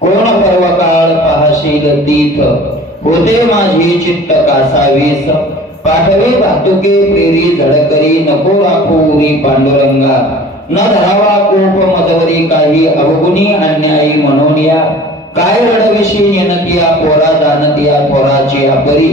कोण पर्व काळ पाहशील तीथ होते माझे चित्त कासावीस पाठवे भातुके प्रेरी झडकरी नको राखो उरी पांडुरंगा न धरावा कोप मदवरी काही अवगुणी अन्यायी मनोनिया काय रडविशी नेनतिया पोरा जाणतिया थोराची अपरी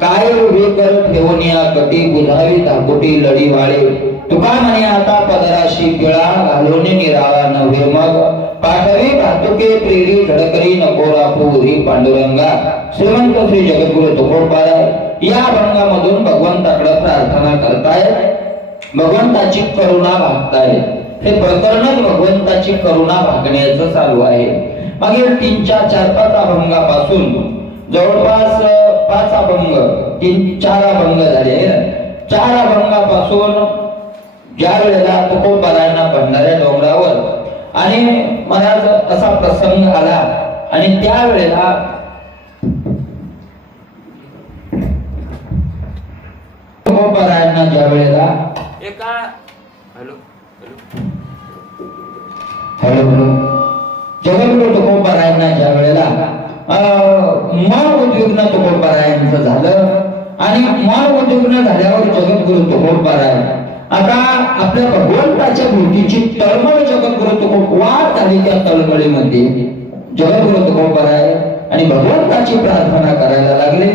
काय उभे कर ठेवनिया कटी बुधावी धाकुटी लढी वाळे तुका म्हणे आता पदराशी पिळा घालून निराळा नव्हे मग पाठवी भातुके प्रेरी झडकरी नको राखो उरी पांडुरंगा श्रीमंत श्री जगद्गुरु तुकोबाराय या अभंगामधून भगवंताकडे प्रार्थना करतायत, भगवंताची करुणा भागताय। हे प्रकरणच भगवंताची करुणा भागण्याचं चालू आहे। मागील 3-4-5 अभंगापासून जवळपास 5 अभंग 3-4 अभंग झाले। 4 अभंगापासून ज्या वेळेला तुकोबारायांना भंडाऱ्या डोंगरावर आणि महाराज असा प्रसंग आला आणि त्या वेळेला तुकोबारायांना ज्या वेळेला एका हॅलो जगद्गुरु तुकोबारायांना ज्या वेळेला मन उद्विग्न तुकोबारायांचं झालं आणि मन उद्विग्न झाल्यावर जगद्गुरु तुकोबाराय आता आपल्या भगवंताच्या भोवतीची तळमळ जगद्गुरु तुकोबार झाली। त्या तळमळीमध्ये जगद्गुरु तुकोबाराय आणि भगवंताची प्रार्थना करायला लागले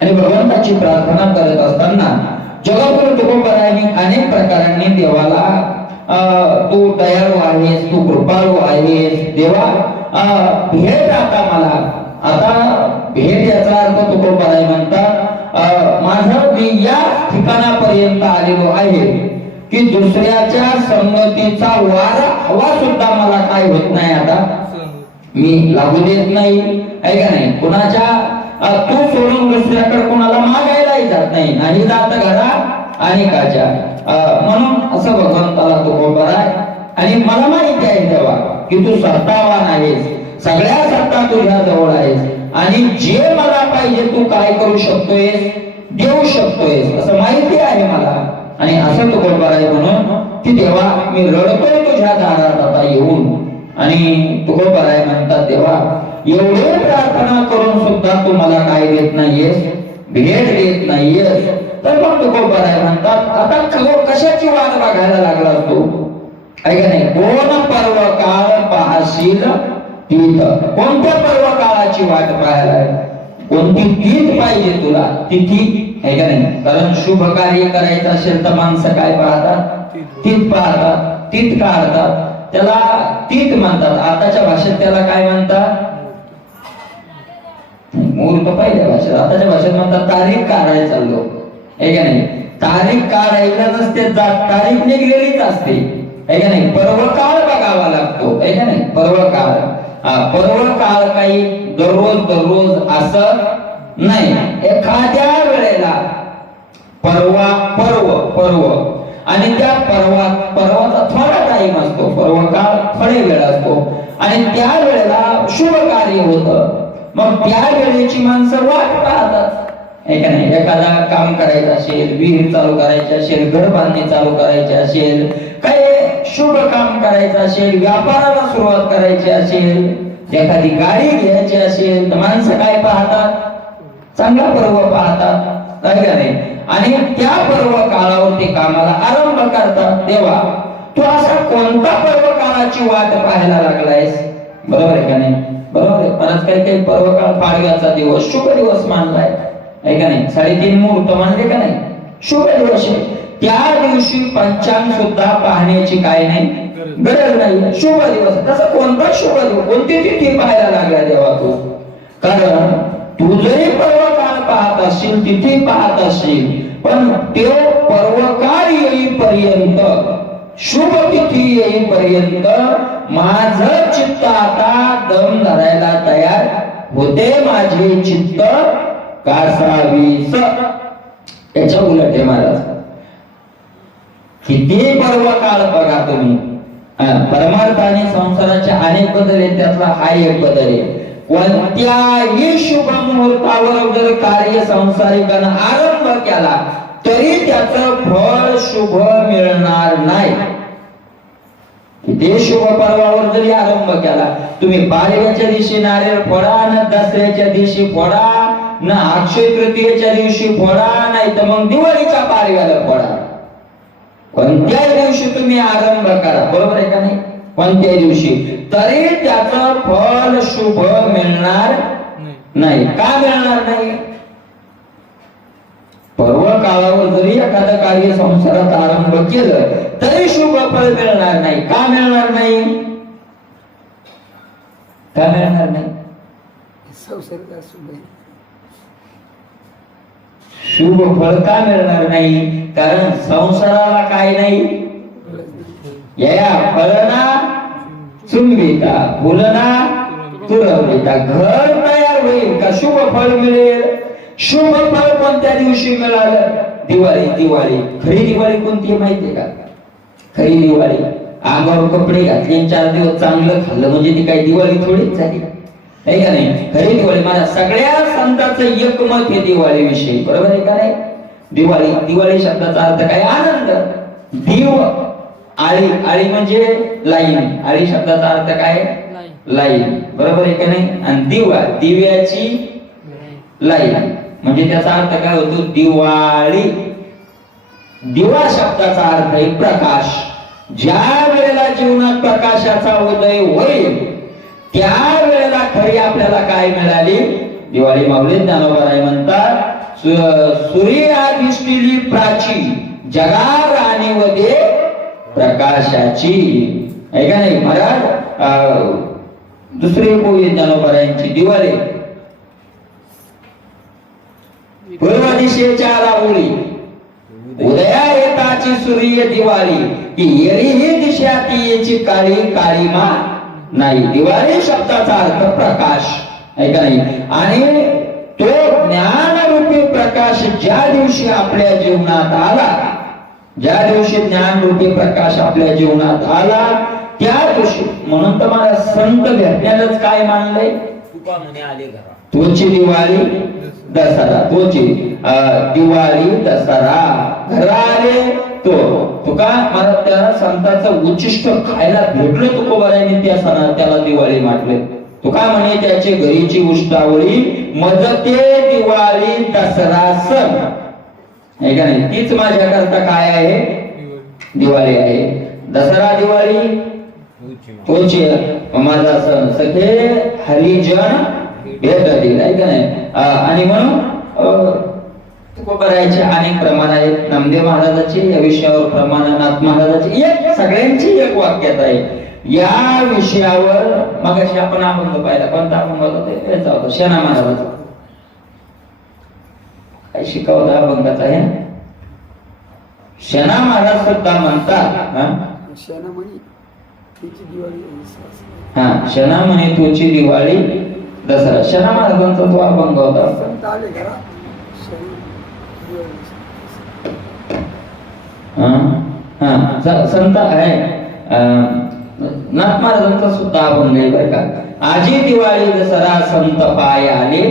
आणि भगवंताची प्रार्थना करत असताना जगद्गुरु तुकोबारायांनी अनेक प्रकारांनी देवाला तू दयाळू आहेस, तू कृपाळू आहेस, देवा भेट आता मला। आता भेट याचा अर्थ तुकोबाराय म्हणतात माझं मी या ठिकाणापर्यंत आलेलो आहे की दुसऱ्याच्या संगतीचा वारा हवा सुद्धा मला काय होत नाही, आता मी लागू देत नाही, आहे का नाही। कुणाच्या तू सोडून दुसऱ्याकडे कुणाला मागायलाही जात नाही जात घरा अनेकाच्या म्हणून असं भगवंताला तुकोबाराय आणि मला माहिती आहे देवा की तू सत्तावान आहेस, सगळ्या सत्ता तुझ्या जवळ आहेस आणि जे मला पाहिजे तू काय करू शकतोयस, देऊ शकतोयस असं माहिती आहे मला। आणि असं तुकोबाराय म्हणून की देवा मी रडतोय तुझ्या दारात आता येऊन। आणि तुकोबाराय म्हणतात देवा एवढे प्रार्थना करून सुद्धा तू मला काय देत नाहीयेस, भेट देत नाहीयेस। तर मग तुकोबाराय म्हणतात आता कशाची वाट बघायला लागला तू, आहे का नाही। कोण पर्व काळ पाहशील तीथ, कोणत्या पर्व काळाची वाट पाहायला, कोणती तीथ पाहिजे तुला, तिथी, आहे का नाही। कारण शुभ कार्य करायचं असेल तर माणसं काय पाहतात, तीथ पाहतात, तीथ काढतात, त्याला तीथ म्हणतात। आताच्या भाषेत त्याला काय म्हणतात, मुहूर्त पहिल्या भाषेत, आताच्या भाषेत म्हणतात तारीख काढायला चाललो, आहे का नाही। तारीख काढायला नसते जात, तारीख निघलेलीच असते, आहे का नाही। पर्व काळ बघावा लागतो, आहे का नाही। पर्व काळ पर्व काळ काही दररोज असं नाही, एखाद्या वेळेला पर्व आणि त्या पर्वाचा थोडा टाइम असतो, पर्व काळ थोडे वेळ असतो आणि त्या वेळेला शुभ कार्य होतं। मग त्या वेळेची माणसं वाट पाहतात, आहे का नाही। एखादा काम करायचं असेल, विहीर चालू करायची असेल, घर बांधणी चालू करायची असेल, काही शुभ काम करायचं असेल, व्यापाराला सुरुवात करायची असेल, एखादी गाडी घ्यायची असेल तर माणसं काय पाहतात, चांगला पर्व पाहतात, काय का नाही। आणि त्या पर्व काळावर ते कामाला आरंभ करतात। देवा तू असा कोणता पर्व काळाची वाट पाहायला लागलायस, बरोबर आहे का नाही, बरोबर आहे। पण काही पर्व काळ पाडव्याचा दिवस शुभ दिवस मानलाय, आहे का नाही। 3.5 मुहूर्त मानले का नाही, शुभ दिवस आहे। त्या दिवशी पंचांग सुद्धा पाहण्याची काय नाही गरज नाही, शुभ दिवस। तसं कोणता शुभ दिवस, कोणती तिथी पाहायला लागला देवा तू, कारण तू जरी पर्व काळ पाहत असशील, तिथी पाहत असशील, पण ते पर्व काळ येईपर्यंत, शुभ तिथी येईपर्यंत माझं चित्त आता दम धरायला तयार होते, माझे चित्त कासावीस। याच्या उलट आहे महाराज, किती पर्व काळ बघा तुम्ही। परमार्थाने संसाराचे अनेक बदल आहेत, त्यातला हा एक बदल आहे। कोणत्याही शुभ मुहूर्तावर जर कार्य संसारिकांना आरंभ केला तरी त्याचं फळ शुभ मिळणार नाही, ते शुभ पर्वावर जरी आरंभ केला, तुम्ही पाडव्याच्या दिवशी नारळ फोडा, न दसऱ्याच्या दिवशी फोडा, न अक्षय तृतीयेच्या दिवशी फोडा, नाही तर मग दिवाळीच्या पाडव्याला फोडा, कोणत्याही दिवशी तुम्ही आरंभ करा, बरोबर आहे का नाही? कोणत्याही दिवशी, तरी त्याचं फल शुभ मिळणार नाही. का मिळणार नाही? पर्व काळावर जरी एखादं कार्य संसारात आरंभ केलं तरी शुभ फळ मिळणार नाही. का मिळणार नाही? का मिळणार नाही? शुभ फळ का मिळणार नाही? कारण संसाराला काय नाही, या फळना चुंबिता फुलना तुरविता. घर तयार होईल का शुभ फळ मिळेल? शुभ फळ कोणत्या दिवशी मिळालं? दिवाळी. दिवाळी, खरी दिवाळी कोणती माहितीये का? खरी दिवाळी अंगावर कपडे घातले, 4 दिवस चांगलं खाल्लं म्हणजे ती काही दिवाळी थोडीच झाली, आहे का नाही? खरी दिवाळी माझ्या सगळ्या संतांचं एकमत हे दिवाळी विषयी, बरोबर आहे का नाही? दिवाळी, दिवाळी शब्दाचा अर्थ काय? आनंद. दिव आळी, आळी म्हणजे लाईन, आळी शब्दाचा अर्थ काय? लाईन, बरोबर आहे का नाही? आणि दिवा, दिव्याची लाईन म्हणजे त्याचा अर्थ काय होतो? दिवाळी. दिवा शब्दाचा अर्थ आहे प्रकाश. ज्या वेळेला जीवनात प्रकाशाचा उदय होईल त्या वेळेला खरी आपल्याला काय मिळाली? दिवाळी. माऊली ज्ञानोबा म्हणतात, सूर्याधिष्ठिली प्राची जगा राणी वदे प्रकाशाची, आहे का नाही महाराज? दुसरी पोळी ज्ञानोबा यांची दिवाळी. पूर्व दिशेच्या राहुळी उदया येताची सूर्य दिवाळी, की येरी ही दिशा ती याची काळी, काळीमा नाही. दिवाळी शब्दाचा अर्थ प्रकाश, आहे का नाही? आणि तो ज्ञानरूपी प्रकाश ज्या दिवशी आपल्या जीवनात आला, ज्या दिवशी ज्ञानरूपी प्रकाश आपल्या जीवनात आला त्या दिवशी, म्हणून तर मला संत भेटण्यालाच काय मानलंय? तुका म्हणे आले घरा. तोची दिवाळी दसरा, तोची दिवाळी दसरा, घरा आले तो. तुका मला त्या संतांचं उच्चिष्ट खायला भेटलं तुकोबाराने, त्या सणा त्याला दिवाळी म्हटले. तुका म्हणे त्याचे घरीची उष्टावळी मजते दिवाळी दसरा सण, आहे का नाही? तीच माझ्याकरता काय आहे? दिवाळी आहे. दसरा दिवाळी तोची माझा सण, सखे हरिजन भेटतील, आहे का नाही? आणि म्हणून तुकोबारायचे अनेक प्रमाण आहेत. नामदेव महाराजाचे या विषयावर प्रमाण, नाथ महाराजाचे एक, सगळ्यांची एक वाक्यात आहे या विषयावर. मगाशी आपण अभंग पाहिला, कोणता अभंग होता? शेणा महाराजाचा. काय शिकवता अभंगाचा आहे? शेणा महाराज सुद्धा म्हणतात, शेणा म्हणे तुझी दिवाळी दसरा. शेणा महाराजांचा तो अभंग होता. संत आहे, नाथ महाराजांचा सुद्धा अभंग आहे बरं का. आजी दिवाळी दसरा संत पाय आले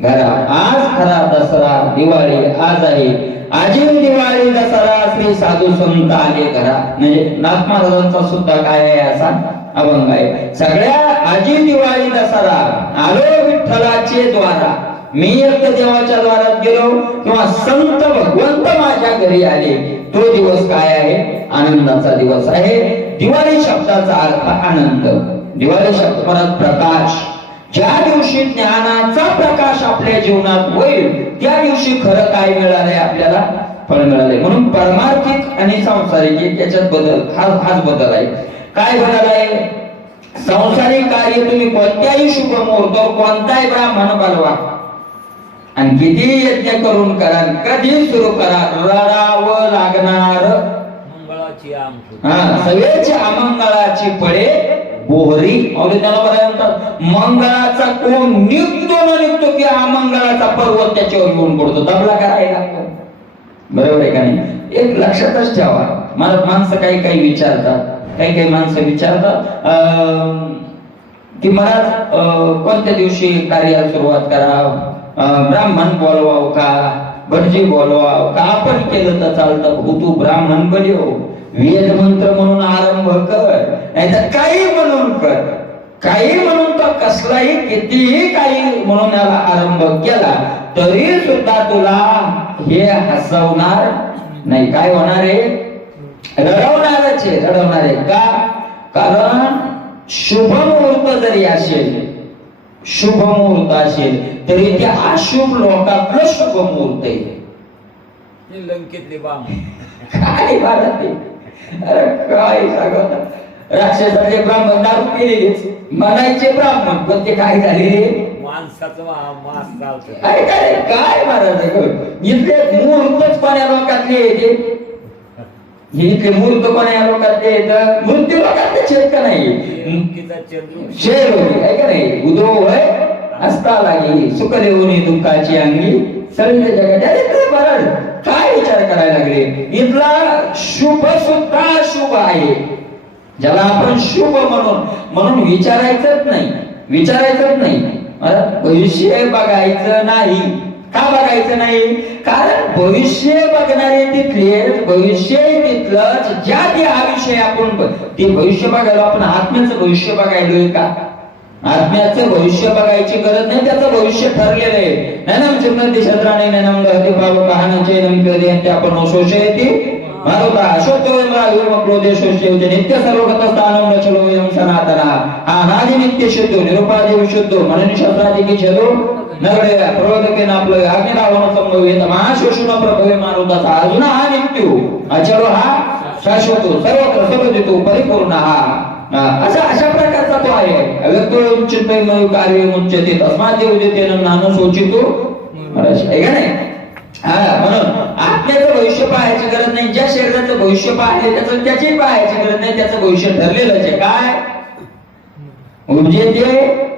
घरा, आज खरा दसरा दिवाळी आज आहे, आजी दिवाळी दसरा श्री साधू संत आले घरा. म्हणजे नाथ महाराजांचा सुद्धा काय आहे? असा अभंग आहे. सगळ्या आजी दिवाळी दसरा आलो विठ्ठलाचे द्वारा, मी एक देवाच्या द्वारात गेलो किंवा संत भगवंत माझ्या घरी आले, तो दिवस काय आहे? आनंदाचा दिवस आहे. दिवाळी शब्दाचा अर्थ आनंद. दिवाळी शब्द परत प्रकाश. ज्या दिवशी ज्ञानाचा प्रकाश आपल्या जीवनात होईल त्या दिवशी खरं काय मिळालंय? आपल्याला फळ मिळालंय. म्हणून परमार्थिक आणि सांसारिक याच्यात बदल, हाच बदल आहे. काय बदल आहे? सांसारिक कार्य तुम्ही कोणत्याही शुभ मुहूर्तावर कोणताही ब्राह्मण बोलवा आणि किती यज्ञ करून करा, कधी सुरू करा, रडावं लागणार. मंगळाची सगळ्याची अमंगळाची पडे बोहरी. म्हणतात मंगळाचा कोण निघतो न निघतो की अमंगळाचा पर्वत त्याच्यावर येऊन पडतो, दबला करायला लागतो. बरोबर आहे का नाही? एक लक्षातच ठेवा. मला माणसं काही काही विचारतात, काही माणसं विचारतात की महाराज कोणत्या दिवशी कार्याला सुरुवात करावं, ब्राह्मण बोलवाव का, भटजी बोलवाव का, आपण केलं तर चालतं, तू ब्राह्मण बलिव वेद मंत्र म्हणून आरंभ कर, नाहीतर काही म्हणून कर. काही म्हणून तो कसलाही कितीही काही म्हणून याला आरंभ केला तरी सुद्धा तुला हे हसवणार नाही. काय होणार आहे? रडवणारच आहे, रडवणार आहे. का? कारण शुभ मुहूर्त जरी असेल, शुभ मुहूर्त असेल तरी ते अशुभ लोकातलं शुभ मुहूर्त आहे. लंकेतले बाम काय बाळा ते? अरे काय सांगत, राक्षसाचे ब्राह्मण दारू केलेलेच म्हणायचे ब्राह्मण, पण ते काय झालेले? माणसाचं मास चालतं. काय काय काय महाराज, इथले मुहूर्तच कोण्या लोकातले येते? इथले मुहूर्त कोण्या लोकातले येत? मृत्यू लोकातले शेत का नाही? शेर होती आहे का नाही? उदो होय असता लागे सुख देऊन दुःखाची अंगी सगळ्या जगात बरं. काय विचार करायला लागले? इथला शुभ सुद्धा शुभ आहे, ज्याला आपण शुभ म्हणून विचारायचंच नाही, विचारायचंच नाही. भविष्य बघायचं नाही. का बघायचं नाही? कारण भविष्य बघणारे तिथले, भविष्य तिथलंच, ज्या त्या विषय आपण ते भविष्य बघायला, आपण आत्म्याचं भविष्य बघायलोय का? आत्म्याचं भविष्य बघायची गरज नाही, त्याचं भविष्य ठरलेलं आहे. नैनम चिन्ह दिशत राणे नैनम गहते पाव कहाणचे नमके देते आपण शोषयती मारुता अशोत्तम राघव क्रोधे शोषयते नित्य सर्वगत स्थानम रचलो यम सनातना हा नादी नित्य शुद्ध निरुपादी विशुद्ध मननी शास्त्रादी की छेदो नगडे प्रवदके नापले अग्नि रावण संभवित महाशोषण प्रभवे मारुताचा अजून हा नित्य अचलो हा शाश्वत सर्वत्र सर्वजितो परिपूर्ण हा अशा प्रकारचा तो आहे. अव्यक्त चिंतन कार्य मुच्यते तस्मात् देवते नानो शोचितो आहे का नाही? म्हणून आत्म्याचं भविष्य पाहायची गरज नाही. ज्या शरीराचं भविष्य पाहिले त्याचं त्याची पाहायची गरज नाही, त्याचं भविष्य ठरलेलंच आहे. काय म्हणजे ते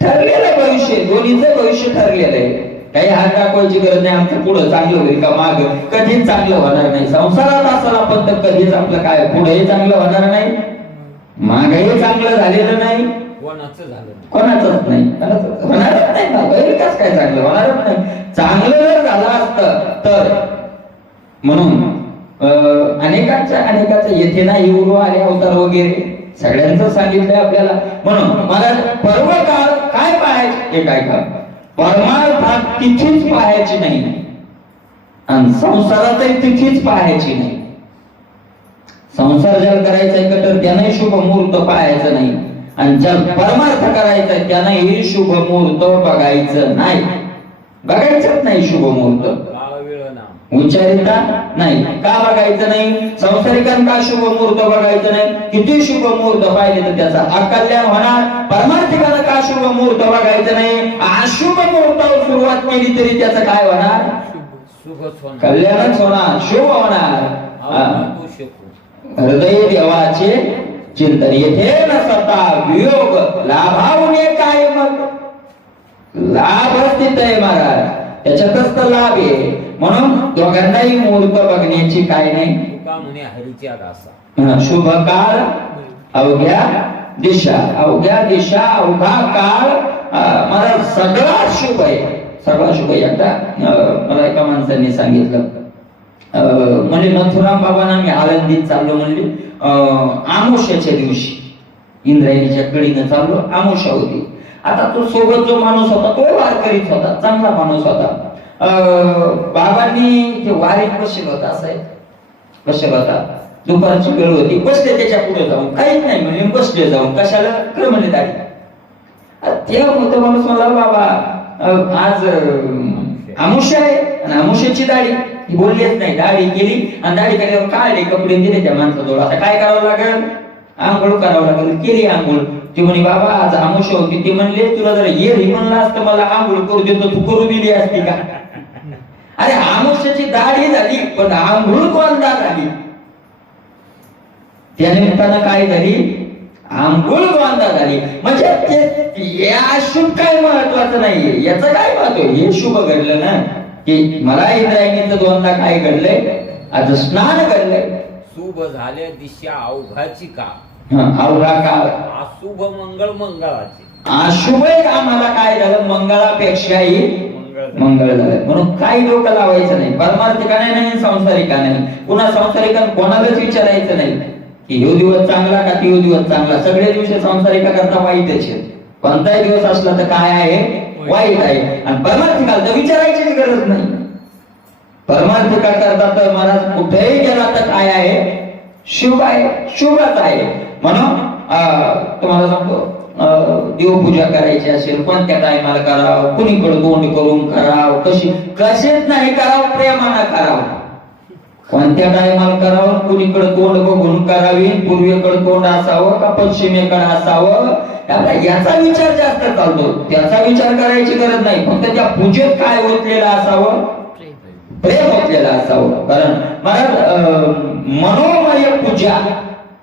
ठरलेलं भविष्य, दोन्हीचं भविष्य ठरलेलं आहे. काही हात दाखवायची गरज नाही. आमचं पुढं चांगलं होईल का माग कधीच चांगलं होणार नाही. संसारात असाल आपण तर कधीच आपलं काय पुढेही चांगलं होणार नाही, मागही चांगलं झालेलं नाही, कोणाचंच नाही, होणारच नाही ना. विकास काय चांगलं होणारच नाही. चांगलं जर झालं असतं तर, म्हणून अनेकांचं येथे ना येऊन आले अवतार वगैरे सगळ्यांचं सांगितलंय आपल्याला. म्हणून मला पर्व काळ काय पाहायचे हे काय का परमार्थात तिथीच पाहायची नाही आणि संसारातही तिथीच पाहायची नाही. संसार ज्याला करायचा आहे तर त्याने शुभ मुहूर्त पाहायचं नाही, आणि ज्याला परमार्थ करायचा आहे त्याने शुभ मुहूर्त बघायचं नाही, बघायचंच नाही शुभ मुहूर्त उच्चारिता नाही. का बघायचं नाही? संसारिकांना का शुभ मुहूर्त बघायचं नाही? किती शुभ मुहूर्त पाहिले तर त्याचा अकल्याण होणार. परमार्थिकांना का शुभ मुहूर्त बघायचं नाही? अशुभ मुहूर्तावर सुरुवात केली तरी त्याचं काय होणार? कल्याणच होणार, शुभ होणार. हृदय देवाचे चिंतन येथे न सता वियोग लाभावणे काय, मग लाभ स्थित आहे महाराज, त्याच्यातच तर लाभ आहे. म्हणून दोघांनाही मुहूर्त बघण्याची काय नाही. शुभ काळ अवघ्या दिशा, अवघ्या दिशा अवघा काळ मला सगळा शुभ आहे, सगळा शुभ आहे. एकदा मला एका माणसांनी सांगितलं, म्हणजे नथुराम बाबांना मी आळंदीत चाललो, म्हणले आमोशाच्या दिवशी इंद्रायणीच्या कडीनं चाललो, आमोशा होती. आता तो सोबत जो माणूस होता तो वारकरीच होता, चांगला माणूस होता. बाबांनी ते वारीत बसले होता, असं बसले होता. दुपारची वेळ होती, बसले त्याच्या पुढे जाऊन, काहीच नाही म्हणजे बसले जाऊन, कशाला कर म्हणले दाढी. तेव्हा मोठा माणूस म्हणला, बाबा आज आमुष्य आहे आणि आमुष्याची दाढी. ही बोललीच नाही, दाढी केली आणि दाढी केल्यावर काढले कपडे दिले त्या माणसाजवळ. आता काय करावं लागेल? आंघोळ करावं लागेल. केली आंघोळ. ती म्हणे, बाबा आज आमुष्य होती. ते म्हणले, तुला जर ये म्हणलं असतं मला आंघोळ करू देतो, तू करू दिली असती का? अरे आमुष्याची दाढी झाली पण आंघोळ कोणता झाली? त्या निमित्तानं काय झाली? आंघोळ गोंदा झाली. म्हणजे ते या शुभ काय महत्वाचं नाहीये, याचं काय महत्व? हे शुभ घडलं ना, की मला इंद्रायणीचं दोनदा काय घडलंय? आज स्नान घडलंय. शुभ झाल्या दिशा अवघाची का, अवघा काळ अशुभ मंगळ मंगळाचे. अशुभ आम्हाला काय झालं? मंगळापेक्षाही मंगळ झालं. म्हणून काही लोक लावायचं नाही, परमार्थिका नाही, सांसारिका नाही. पुन्हा सांसारिका कोणालाच विचारायचं नाही की ह्यो दिवस चांगला का त्यो दिवस चांगला. सगळे दिवस सांसारिका करता वाईटच आहे. कोणताही दिवस असला तर काय आहे, वाईट आहे. आणि परमार्थिकाला तर विचारायची गरज नाही. परमार्थिका करता तर महाराज कुठेही गेला तर काय आहे, शुभ आहे, शुभच आहे. म्हणून तुम्हाला सांगतो, देवपूजा करायची असेल कोणत्या टायमाला करावं, कुणीकडे तोंड करून करावं, कशीच नाही करावं, प्रेमानं करावं. कोणत्या टायमाला करावं, कुणीकडे तोंड बघून करावी, पूर्वेकडे तोंड असावं का पश्चिमेकडे असावं, याचा विचार जास्त चालतो. त्याचा विचार करायची गरज नाही. फक्त त्या पूजेत काय ओतलेलं असावं, प्रेम ओतलेलं असावं. कारण महाराज मनोमय पूजा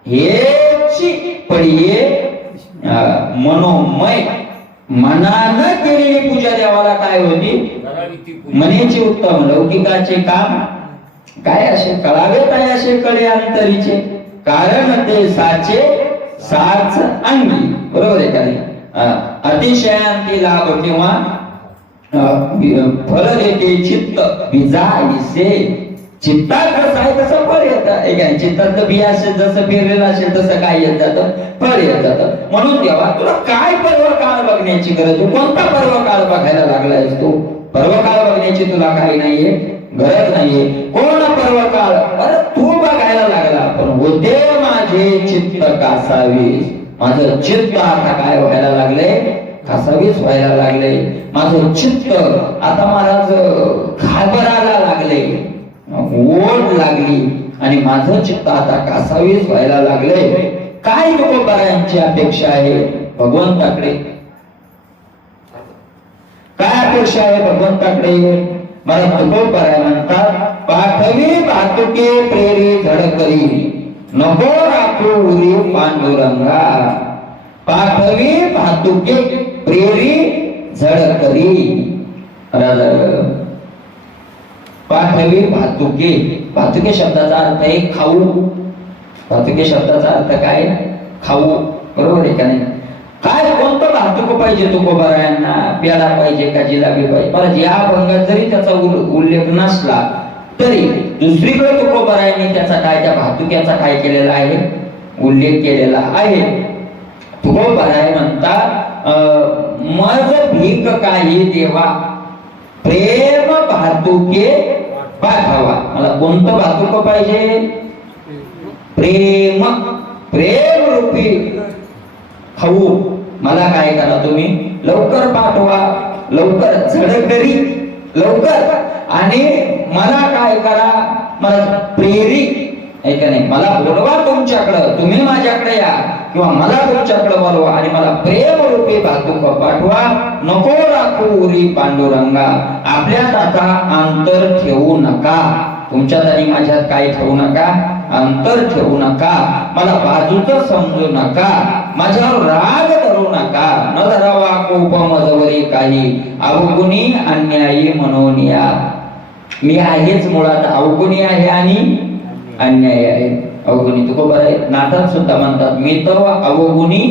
हेची पडिये मनोमय, मनानं केलेली पूजा देवाला काय होती, मनेचे उत्तम लौकिकाचे काम काय असे कळावेत आहे, असे कळे अंतरीचे कारण ते साचे साच अंगी. बरोबर आहे का नाही. अतिशयांती लाभ किंवा फल देते चित्त बीजाईसे. चित्तात कसं आहे तसं फळ येतं. चित्तात बी असेल जसं पेरलेलं असेल तसं काय येत जातं, फळ येत जातं. म्हणून देवा तुला काय पर्व काळ बघण्याची गरज, तू कोणता पर्व काळ बघायला लागलायस, तू पर्व काळ बघण्याची तुला काही नाहीये, गरज नाहीये. कोण पर्व काळ, अरे तू बघायला लागला. पण होते माझे चित्त कासावी, माझं चित्त आता काय व्हायला लागले, कासावीच व्हायला लागले. माझं चित्त आता महाराज घाबरायला लागले, ओढ लागली आणि माझं चित्त आता कासावीस व्हायला लागले. काय तुकोबारायांची अपेक्षा आहे भगवंताकडे, काय अपेक्षा आहे भगवंताकडे. मला तुकोबाराय म्हणतात, पाठवी भातुके प्रेरी धडकरी, नको राखू उरी पांडुरंगा. पाठवी भातुके प्रेरी झडकरी. पाठवी भातुके, भातुके शब्दाचा अर्थ आहे खाऊ. भातुके शब्दाचा अर्थ काय, खाऊ. बरोबर आहे का नाही. काय कोणतं भातुक पाहिजे तुकोबारायांना, पेढा पाहिजे का जिलाबी पाहिजे. परत या भंगात जरी त्याचा उल्लेख नसला तरी दुसरीकडे तुकोबारायांनी त्याचा काय, त्या भातुक्याचा काय केलेला आहे, उल्लेख केलेला आहे. तुकोबाराय म्हणतात, मज भीक काही देवा प्रेम भातुके पाठवा. मला कोणतं भातुक पाहिजे, प्रेम, प्रेम रूपी खाऊ मला काय करा तुम्ही लवकर पाठवा, लवकर झडकरी, लवकर. आणि मला काय करा, मला प्रेरी आहे का नाही, मला बोलवा तुमच्याकडं, तुम्ही माझ्याकडे या किंवा मला तुमच्याकडे बोलवा आणि मला प्रेम रूपी भातुक पाठवा. नको राखू उरी पांडुरंगा, आपल्यात आता अंतर ठेवू नका, तुमच्यात आणि माझ्यात काय ठेवू नका, अंतर ठेवू नका. मला बाजूच समजू नका, माझ्यावर राग धरू नका. न धरावा कोप मजवरी काही, अवगुणी अन्यायी म्हणून या. मी आहेच मुळात अवगुणी आहे आणि अन्याय आहे. अवगुणी तुकोबाराय नाथात सुद्धा म्हणतात, मी तो अवगुणी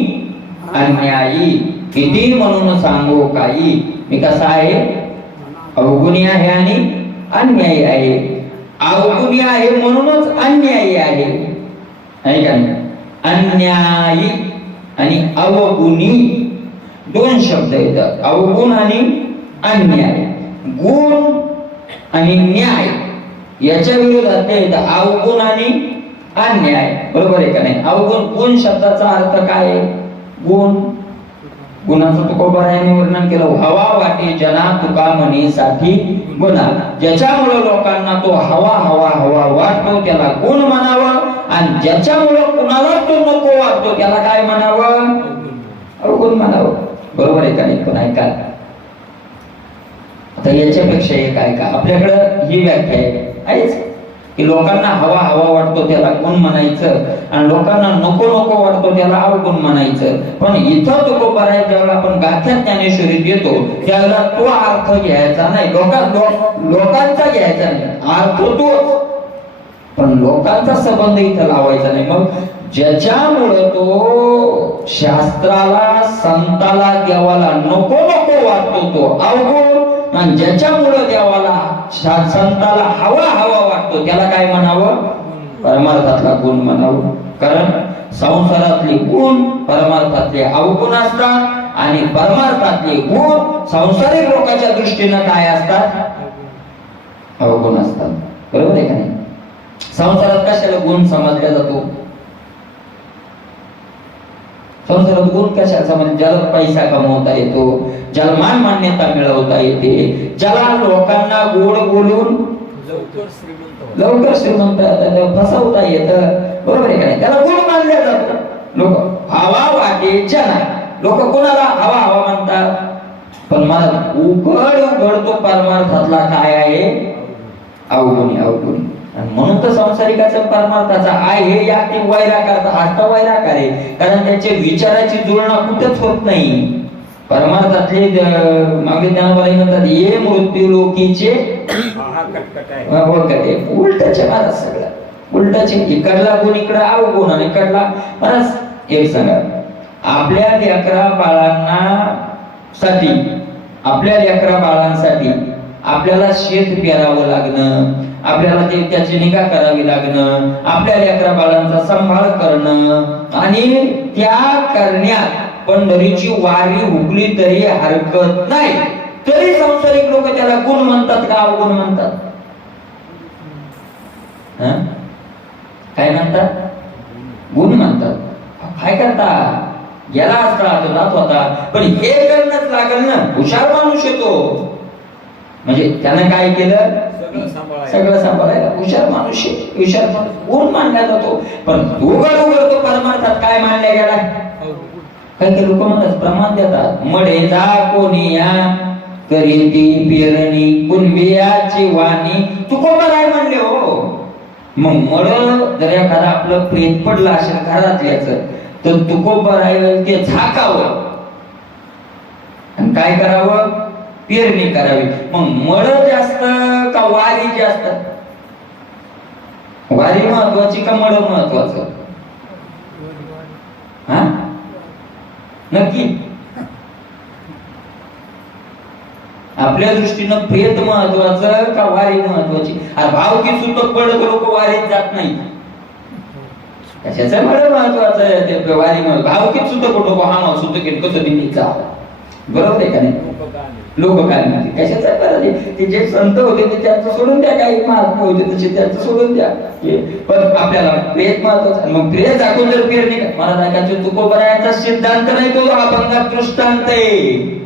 अन्यायी, किती म्हणून सांगू काही. मी कसा आहे, अवगुणी आहे आणि अन्यायी आहे. अवगुणी आहे म्हणूनच अन्यायी आहे का नाही. अन्यायी आणि अवगुणी दोन शब्द येतात, अवगुण आणि अन्याय. गुण आणि न्याय याच्या विरोधात येतात अवगुण आणि अन्याय. बरोबर आहे का नाही. अवगुण, गुण शब्दाचा अर्थ काय आहे, गुण. गुणाचं तुकोबारायांनी वर्णन केलं, हवा वाटे जना तुका म्हणीसाठी गुणा. ज्याच्यामुळे लोकांना तो हवा हवा हवा वाटतो त्याला गुण म्हणावं, आणि ज्याच्यामुळे कुणाला तो नको वाटतो त्याला काय म्हणावं, अवगुण म्हणावं. बरोबर आहे का नाही. पण ऐका आता याच्यापेक्षा एक ऐका, आपल्याकडं ही व्याख्या आहेच की लोकांना हवा हवा वाटतो त्याला गुण म्हणायचं आणि लोकांना नको नको वाटतो त्याला अवगुण म्हणायचं. पण इथं तुकोबाराय ज्यावेळेला आपण गाथा ज्ञानेश्वरीत येतो त्यावेळेला तो अर्थ घ्यायचा नाही, लोकांचा घ्यायचा नाही, अर्थ तो, पण लोकांचा संबंध इथं लावायचा नाही. मग ज्याच्यामुळे तो शास्त्राला, संताला, देवाला नको नको वाटतो तो अवगुण, आणि ज्याच्यामुळं देवाला संताला हवा हवा वाटतो त्याला काय म्हणावं? परमार्थातला गुण म्हणावं. कारण संसारातले गुण परमार्थातले अवगुण असतात आणि परमार्थातले गुण संसारिक लोकांच्या दृष्टीनं काय असतात? अवगुण असतात. बरोबर आहे का नाही? संसारात कशाला गुण समजला जातो? संसारात गुण कशाला समज? ज्याला पैसा कमवता येतो, ज्याला मान मान्यता मिळवता येते, ज्याला लोकांना गोड बोलून लवकर श्रीमंत फसवता येतं, बरोबर आहे का नाही? त्याला गुण मानले जातं. लोक हवा वाटेच्या नाही, लोक कोणाला हवा हवा म्हणतात, पण मला उघड उघड तो परमार्थातला काय आहे? अवगुणी अवगुणी. आणि म्हणून तर संसारिकाचा परमार्थाचा आहे या ती वैराकार आता वैराकार आहे. कारण त्याच्या विचाराची जुळणा कुठेच होत नाही. परमार्थातले मागे त्यांना म्हणतात ये मृत्यू लोकीचे उलटाचे महाराज, सगळं उलटाचे. इकडला गुण इकडं अवगुण आणि इकडला महाराज. एक सांगा, आपल्या लेकरा बाळांसाठी आपल्याला शेत पेरावं लागणं, आपल्याला त्याची निगा करावी लागणं, आपल्या लेकरा बाळांचा सांभाळ करणं आणि त्या करण्यात पंढरीची वारी हुकली तरी हरकत नाही. तरी संसारिक लोक त्याला गुण म्हणतात का अवगुण म्हणतात? काय म्हणतात? गुण म्हणतात. काय करता? गेला असता तो जात होता, पण हे करणंच लागल ना. हुशार माणूस येतो म्हणजे त्यानं काय केलं? सगळं सांभाळायला हुशार माणूस. हुशार माणूस गुण मानला जातो. पण उघड उघड तो परमार्थात काय मानला गेला? काही लोक म्हणतात प्रमाण देतात. मडे जा कोणी या करीती पेरणी कुणबियाची वाणी तुकोबा राय म्हणले हो. मग मड जर एखादा आपलं प्रेत पडलं असेल घरातल्याच, तर तुकोबा राय ते झाकावं आणि काय करावं? पेरणी करावी. मग मड जास्त का वारी जास्त? वारी महत्वाची का मड महत्वाचं? हा नक्की आपल्या दृष्टीनं प्रेत महत्वाचं का वारी महत्वाची? भावकी सुतक पडत लोक वारीत जात नाही. कशाचं मला महत्वाचं? ते वारी भावकीत सुद्धा कुठं हा सुतक कसं दिल्लीचा, बरोबर आहे का नाही? लोक काय म्हणते कशाचं करायचे? ते जे संत होते ते त्यांचं सोडून द्या, काही महात्मा होते तसे त्यांचं सोडून द्या. पण आपल्याला प्रेत महत्वाचं. मग प्रेत दाखवून जर पेरणी महाराजांचा तुकोबरायांचा सिद्धांत नाही, तो अभंगात दृष्टांत आहे.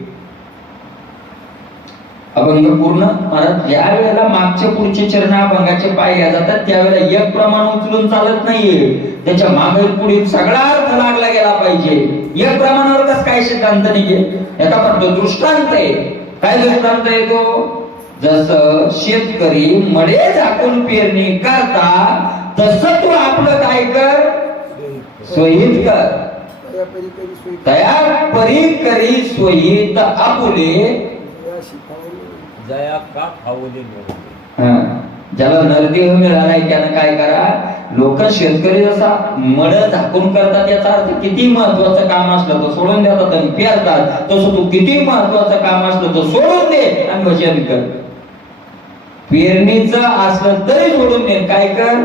अभंग पूर्ण महाराज ज्या वेळेला मागच्या पुढचे चरण अभंगाचे पाहिल्या जातात त्यावेळेला एक प्रमाण उचलून चालत नाहीये. त्याच्या मागे पुढे सगळा अर्थ लागला गेला पाहिजे. एक प्रमाणावर कसं काय सिद्धांत नाहीये? याचा फक्त दृष्टांत आहे. काय दृष्टांत आहे तो? जसं शेतकरी मळे झाकून पेरणी करता तसं तू आपलं काय कर? सोयीत कर. तयार परी करी सोयीत आपुले जया का फावली. ज्याला नरदेह मिळालाय त्यानं काय करा? लोक शेतकरी जसा मड झाकून करतात याचा अर्थ किती महत्वाचं काम असलं तर सोडून देतात आणि पेरतात, तसं तू किती महत्वाचं काम असलं तर सोडून दे आणि भजन कर. पेरणीचं असलं तरी सोडून दे, काय कर?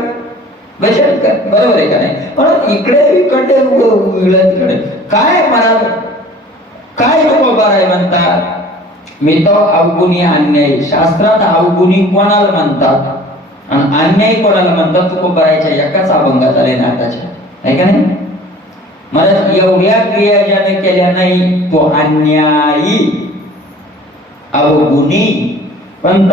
भजन कर. बरोबर आहे का नाही? पण इकडे तिकडे काय म्हणा, काय तुकोबा राय म्हणतात? मी तो अवगुणी अन्यायी. शास्त्रात अवगुणी कोणाला म्हणतात आणि अन्यायी कोणाला म्हणतात? तुकोबारायच्या एकाच अभंगात आले नाटाच्या, आहे का नाही? मला एवढ्या क्रिया ज्याने केल्या नाही तो अन्यायी अवगुणी. पण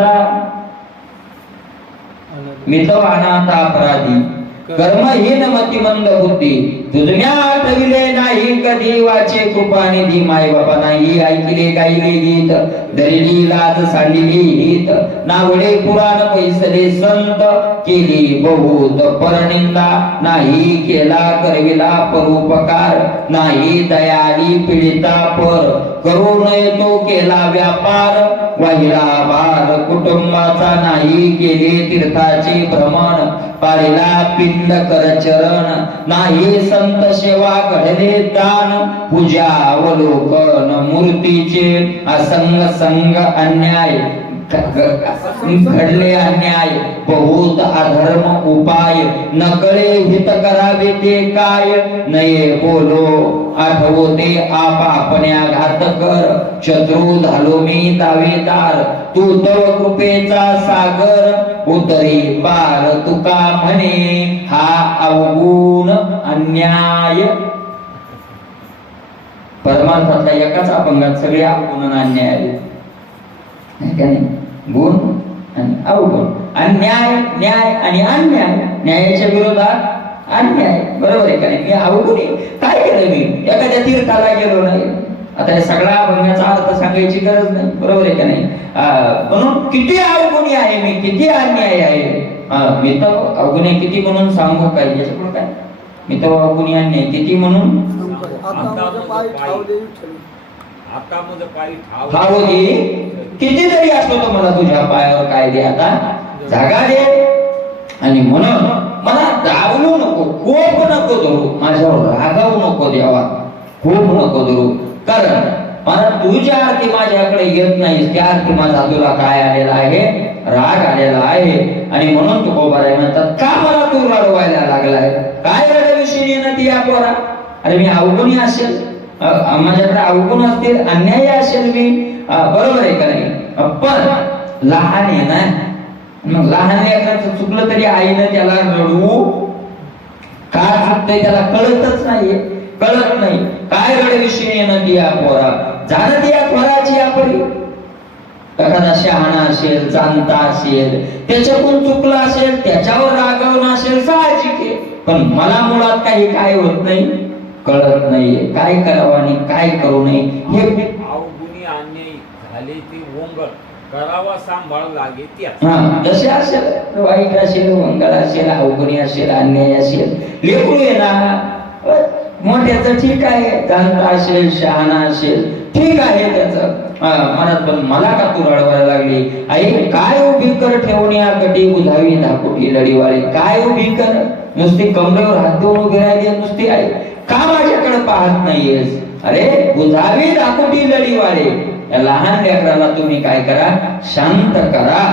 मी तो अनाथ अपराधी कर्महीन मतिमंद बुद्धी तुझम्या आठविले नाही कधी वाचे कृपानिधी. माय बाबा नाही ऐकिले गायले गीत दरिली लाज सांडिली हित नावडे पुराण पैसले संत केली बहुत परनिंदा. नाही केला करविला परोपकार नाही दयाली पीडिता पर करू नये तो केला व्यापार. वाहिला भार कुटुंबाचा नाही केले तीर्थाचे भ्रमण पाळीला पिंड कर चरण नाही संत सेवा घडले दान पूजा अवलोकन मूर्तीचे असंग संग अन्याय घडले अन्याय बहुत अधर्म उपाय नकळे हित करावे ते काय नये बोलो आठवते आप आपण्या घात कर शत्रू झालो मी दावेदार तू तव कृपेचा सागर उतरी पार तुका म्हणे हा अवगुण अन्याय. परमार्थातल्या एकाच अभंगात सगळे अवगुण अन्याय आले गुण आणि अवगुण. अन्याय न्याय आणि अन्याय न्यायाच्या विरोधात अन्याय. बरोबर आहे का नाही. मी अवगुणी काय केलं मी एखाद्या तीर्थाला गेलो नाही. आता हे सगळा अभंगाचा अर्थ सांगायची गरज नाही. बरोबर आहे का नाही. म्हणून किती अवगुणी आहे मी किती अन्याय आहे. मी तर अवगुणी किती म्हणून सांगू काय याच्यापुढे काय मी तर अवगुणी अन्याय किती म्हणून ठाव दे किती तरी असतो तो मला तुझ्या पायावर काय दे आता जागा दे. आणि म्हणून मला दावू नको कोप नको धरू माझ्यावर रागावू नको देवा कोप नको धरू. कारण मला तुझ्या अर्थी माझ्याकडे येत नाही त्या अर्थी माझा तुला काय आलेला आहे राग आलेला आहे. आणि म्हणून तू कोबाराय म्हणतात का मला तू रडवायला लागलाय काय रडविषयी ना ती पोरा. अरे मी अवगुणी असेल माझ्याकडे अवगुण असतील अन्याय असेल मी बरोबर आहे का नाही. पण लहान आहे ना मग लहान लेकराचं चुकलं तरी आईनं त्याला रडवू का चुकतंय त्याला कळतच नाहीये कळत नाही. काय रडविषयी ना ती पोरा जाणत या पोराची आपली एखादा शहाणा असेल जाणता असेल त्याच्याकडून चुकलं असेल त्याच्यावर रागवणं असेल साहजिक आहे. पण मला मुळात काही काय होत नाही कळत नाहीये काय करावं आणि काय करू नये हे अवगुणी अन्याय झाले ते वंगळ करावा सांभाळ लागे त्या जसे असेल वाईट असेल वंगळ असेल अवगुणी असेल अन्याय असेल लेकरू आहे ना मोठ्याचं ठीक आहे जाणता असेल शहाणा असेल ठीक आहे त्याचं म्हणत पण मला का तू रडवायला लागली आई काय उभी कर ठेवण्या कटी बुधावी धाकुटी लढीवाळी काय उभी कर नुसती कमरेवर हात देऊन उभी राहिली नुसती आई का माझ्याकडे पाहत नाहीयेस. अरे बुधावी धाकुटी लढीवाळे या लहान लेकराला तुम्ही काय करा शांत करा.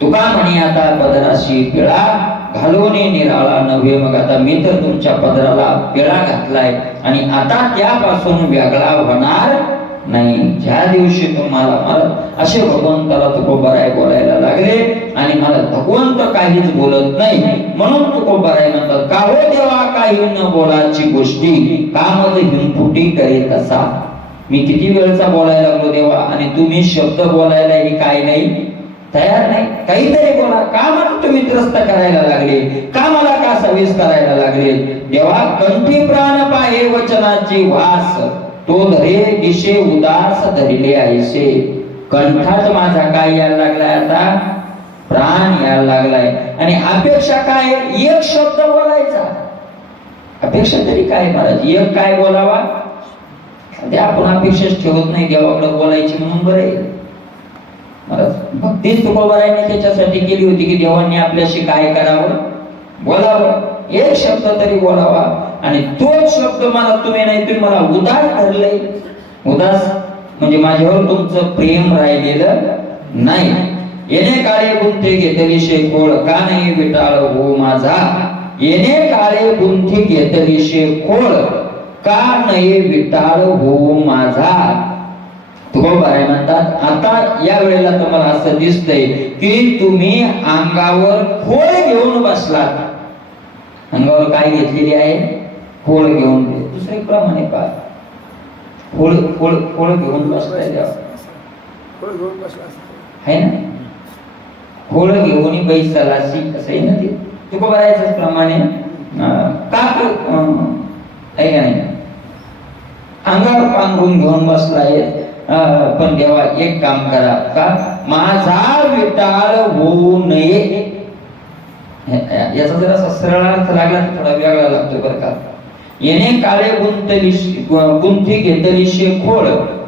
तुका म्हणे आता पदराशी पिळा घालून निराळा नव्हे. मग आता मी तर तुमच्या पदराला पिळा घातलाय आणि आता त्यापासून वेगळा होणार नाही. ज्या दिवशी तुम्हाला मला असे भगवंताला तुकोबाराय बोलायला लागले आणि मला भगवंत काहीच बोलत नाही म्हणून तुकोबाराय म्हणतात का हो देवा काही न बोलाची गोष्टी कामच हिंफुटी करीत असा. मी किती वेळचा बोलायला लागलो देवा आणि तुम्ही शब्द बोलायला ही काय नाही तयार नाही. काहीतरी बोला का मला तुम्ही त्रस्त करायला लागले का मला का सविस करायला लागले. देवा कंठी प्राण पाहे वचनाची वास तो धरे दिशे उदास धरिले ऐसे. कंठात माझा काय यायला लागलाय आता प्राण यायला लागलाय आणि अपेक्षा काय एक शब्द बोलायचा. अपेक्षा तरी काय महाराज एक काय बोलावा ते आपण अपेक्षाच ठेवत नाही देवाकडे बोलायची म्हणून बरं आहे महाराज. भक्तीच तुकोबारायने त्याच्यासाठी केली होती की देवांनी आपल्याशी काय करावं बोलावं एक शब्द तरी बोलावा. आणि तोच शब्द मला तुम्ही नाही तुम्ही मला उदास धरले. उदास म्हणजे माझ्यावर तुमचं प्रेम राहिलेलं नाही. येणे काळे गुंथे घेतली शेकोळ का नाही विटाळ हो माझा. येणे काळे गुंथे घेतली शेकोळ का नाही विटाळ हो माझा. तुकोबाराय म्हणतात आता या वेळेला तुम्हाला असं दिसतंय की तुम्ही अंगावर खोळ घेऊन बसलात. अंगावर काय घेतलेली आहे खोळ घेऊन दुसरे प्रमाणे पा खोळ खोळ खोळ घेऊन बसलाय आहे ना. खोळ घेऊन बैसलाशी असं आहे ना ते तुकोबारायच प्रमाणे का आहे का नाही अंगावर पांघरून घेऊन बसलाय. पण देवा एक काम करा का माझा विटाळ होऊ नये. याचा जरा सरळ अर्थ लागला थोडा वेगळा लागतो बरं का. येणे काळे गुंथी घेतली शेखोळ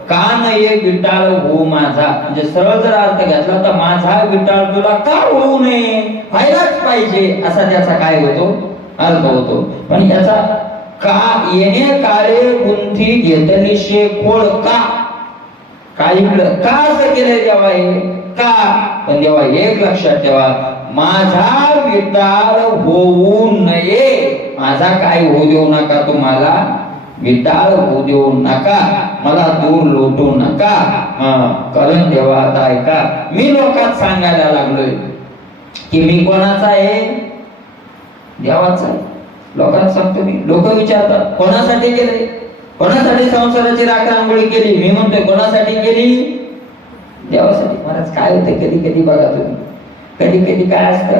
का न ये विटाळ हो माझा, म्हणजे सरळ जर अर्थ घेतला तर माझा विटाळ तुला का होऊ नये, व्हायलाच पाहिजे असा त्याचा काय होतो, अर्थ होतो. पण याचा का येणे काळे गुंथी घेतलीशे खोळ का, काय इकडं का असं केलंय देवा हे का. पण देवा एक लक्षात ठेवा, माझा विटाळ होऊ नये, माझा काय होऊ देऊ नका, तुम्हाला विटाळ होऊ देऊ नका, मला दूर लोटू नका. कारण देवा आता ऐका, मी लोकात सांगायला लागलोय की मी कोणाचा आहे, देवाचा आहे. लोकांना सांगतो मी, लोक विचारतात कोणासाठी केले, कोणासाठी संसाराची रांगोळी केली, मी म्हणतोय कोणासाठी केली, देवासाठी. महाराज काय होते कधी कधी बघा तुम्ही, कधी कधी काय असतं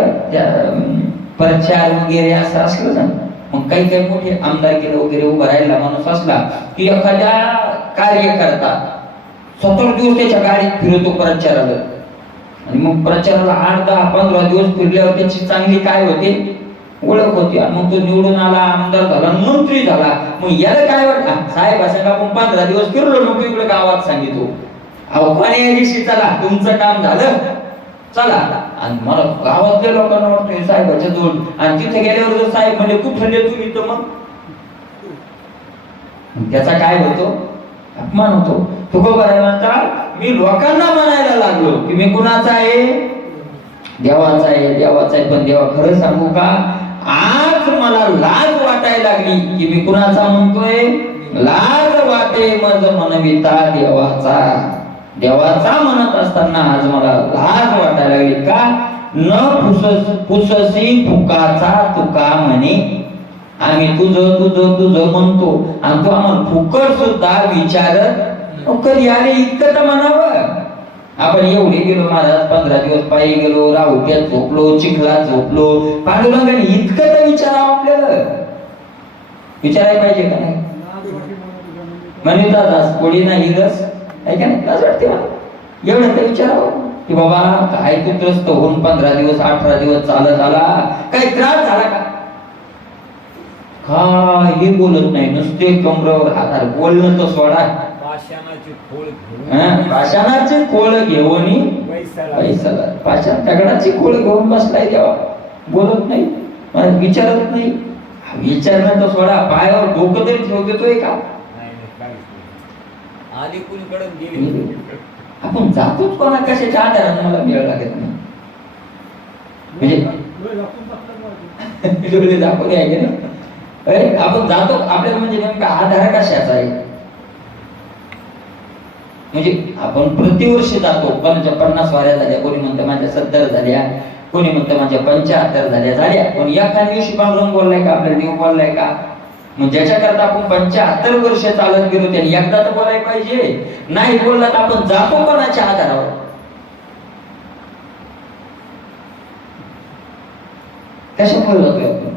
प्रचार वगैरे असं असलं ना, मग काही काही मोठे आमदारकीला वगैरे उभं राहिला माणूस असला की एखाद्या कार्य करता 70 दिवस त्याच्या गाडीत फिरतो प्रचाराला, आणि मग प्रचाराला 8, 10, 15 दिवस फिरल्यावर त्याची चांगली काय होते, ओळख होती. आणि मग तो निवडून आला, आमदार झाला, मंत्री झाला. मग याला काय वाटतं, साहेब असं आपण 15 दिवस फिरलो, मग इकडे गावात सांगितलो अवकाळी चला तुमचं काम झालं चला. आणि मला गावातल्या लोकांना वाटतं साहेबाच्या जवळ, आणि तिथे गेल्यावर जर साहेब म्हणजे कुठं तुम्ही, तर मग त्याचा काय होतो, अपमान होतो. तुकोबाराय म्हणतात मी लोकांना म्हणायला लागलो की मी कुणाचा आहे, देवाचा आहे, देवाचा आहे. पण देवा खरं सांगू का, आज मला लाज वाटायला लागली की मी कुणाचा म्हणतोय, लाज वाटे मज म्हणविता देवाचा, देवाचा म्हणत असताना आज मला लाज वाटायला लागली. का न पुससी फुकाचा तुका म्हणे, आम्ही तुझं तुझं तुझं म्हणतो आणि तू आम्हाला फुकट सुद्धा विचारत कधी आले, इतकं तर म्हणावं. आपण एवढे गेलो महाराज, 15 दिवस पायी गेलो, राहुट्यात झोपलो, चिखलात झोपलो, पांडुरंगाने इतकं तर विचारावं आपल्याला, विचारायला पाहिजे का नाही. म्हणतात कोणी नाही रस आहे का नाही, लाज वाटते मला एवढं तर विचारावं की बाबा काय तू त्रस्त होऊन 15 दिवस 18 दिवस चालत आला, काही त्रास झाला का, काही बोलत नाही, नुसते कमरावर हात, बोलणं तर सोडा, पाषाणाची खोळ घेऊन पैसाला, पाषाण दगडाची खोळ घेऊन बसलाय तेव्हा, बोलत नाही, विचारत नाही. विचारणं तर सोडा, पायावर डोकं तरी ठेव देतोय का, आपण जातोच कोणा कशाच्या आधाराने मला मिळायला लागत नाही, म्हणजे डोळे दाखवून यायचे ना, अरे आपण जातो आपल्याला, म्हणजे नेमका आधार कशाचा आहे, म्हणजे आपण प्रतिवर्षी जातो. 50 वाऱ्या झाल्या, कोणी म्हणतं माझ्या 70 झाल्या, कोणी म्हणतं माझ्या 75 झाल्या, पण एका दिवशी पांडुरंग बोललाय का, आपल्याला देव बोललाय का. मग ज्याच्याकरता आपण 75 वर्ष चालत गेलो त्यांनी एकदा तर बोलायला पाहिजे, नाही बोलला तर आपण जातो कोणाच्या आधारावर. कशामुळे जातोय आपण,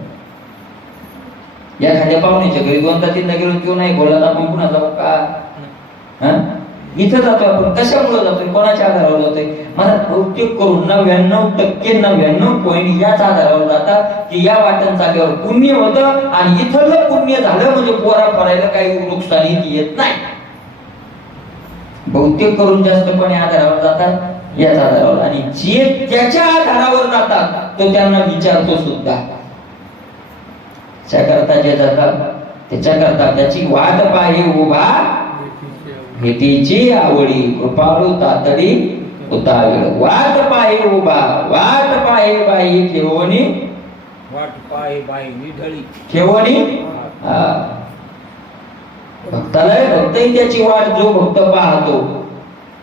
एखाद्या पाहुण्याच्या घरी 2-3दा गेलो किंवा नाही बोलला तर आपण पुन्हा जाऊ का, इथं जातोय आपण कशामुळे जातोय, कोणाच्या आधारावर जातोय. मला बहुतेक करून 99% याच आधारावर जातात की या वाटण चालल्यावर पुण्य होतं, आणि इथलं पुण्य झालं म्हणजे पोरा फरायला काही नुकसानी येत नाही. बहुतेक करून जास्तपणे आधारावर जातात याच आधारावर, आणि जे त्याच्या आधारावर जातात तो त्यांना विचारतो सुद्धा, त्याच्याकरता जे जातात त्याच्याकरता त्याची वाट पाहे उभा भेटीची आवडी, कृपाळू तातडी उतावीळ. वाट पाहे उभा, वाट पाहे बाई ठेवणी, वाट पाहे बाई निढळी ठेवणी. भक्ताला भक्तही त्याची वाट, जो भक्त पाहतो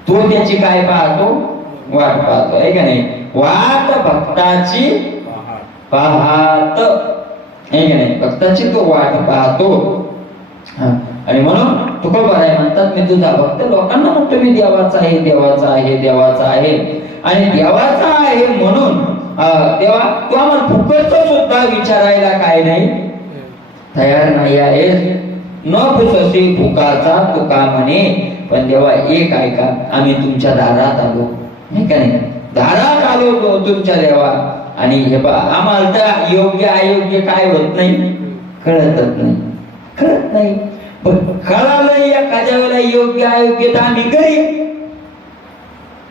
तो त्याची काय पाहतो, वाट पाहतो, आहे का नाही. वाट भक्ताची पाहत, आहे का नाही, भक्ताची तो वाट पाहतो. आणि म्हणून तुकोबाराय म्हणतात मी तुझा भक्त, लोकांना म्हणतो मी देवाचा आहे, देवाचा आहे, देवाचा आहे. आणि देवाचा आहे म्हणून तेव्हा तू आम्हाला फुकटचं सुद्धा विचारायला काय नाही तयार नाही आहे. न पुससी फुकाचा तुका म्हणे. पण देवा एक ऐका, आम्ही तुमच्या दारात आलो, नाही का नाही, दारात आलो तुमच्या देवा, आणि हे पहा आम्हाला तर योग्य अयोग्य काय होत नाही, कळतच नाही, कळत नाही. पण कळालं एखाद्या वेळेला योग्य अयोग्य तर आम्ही गरीब,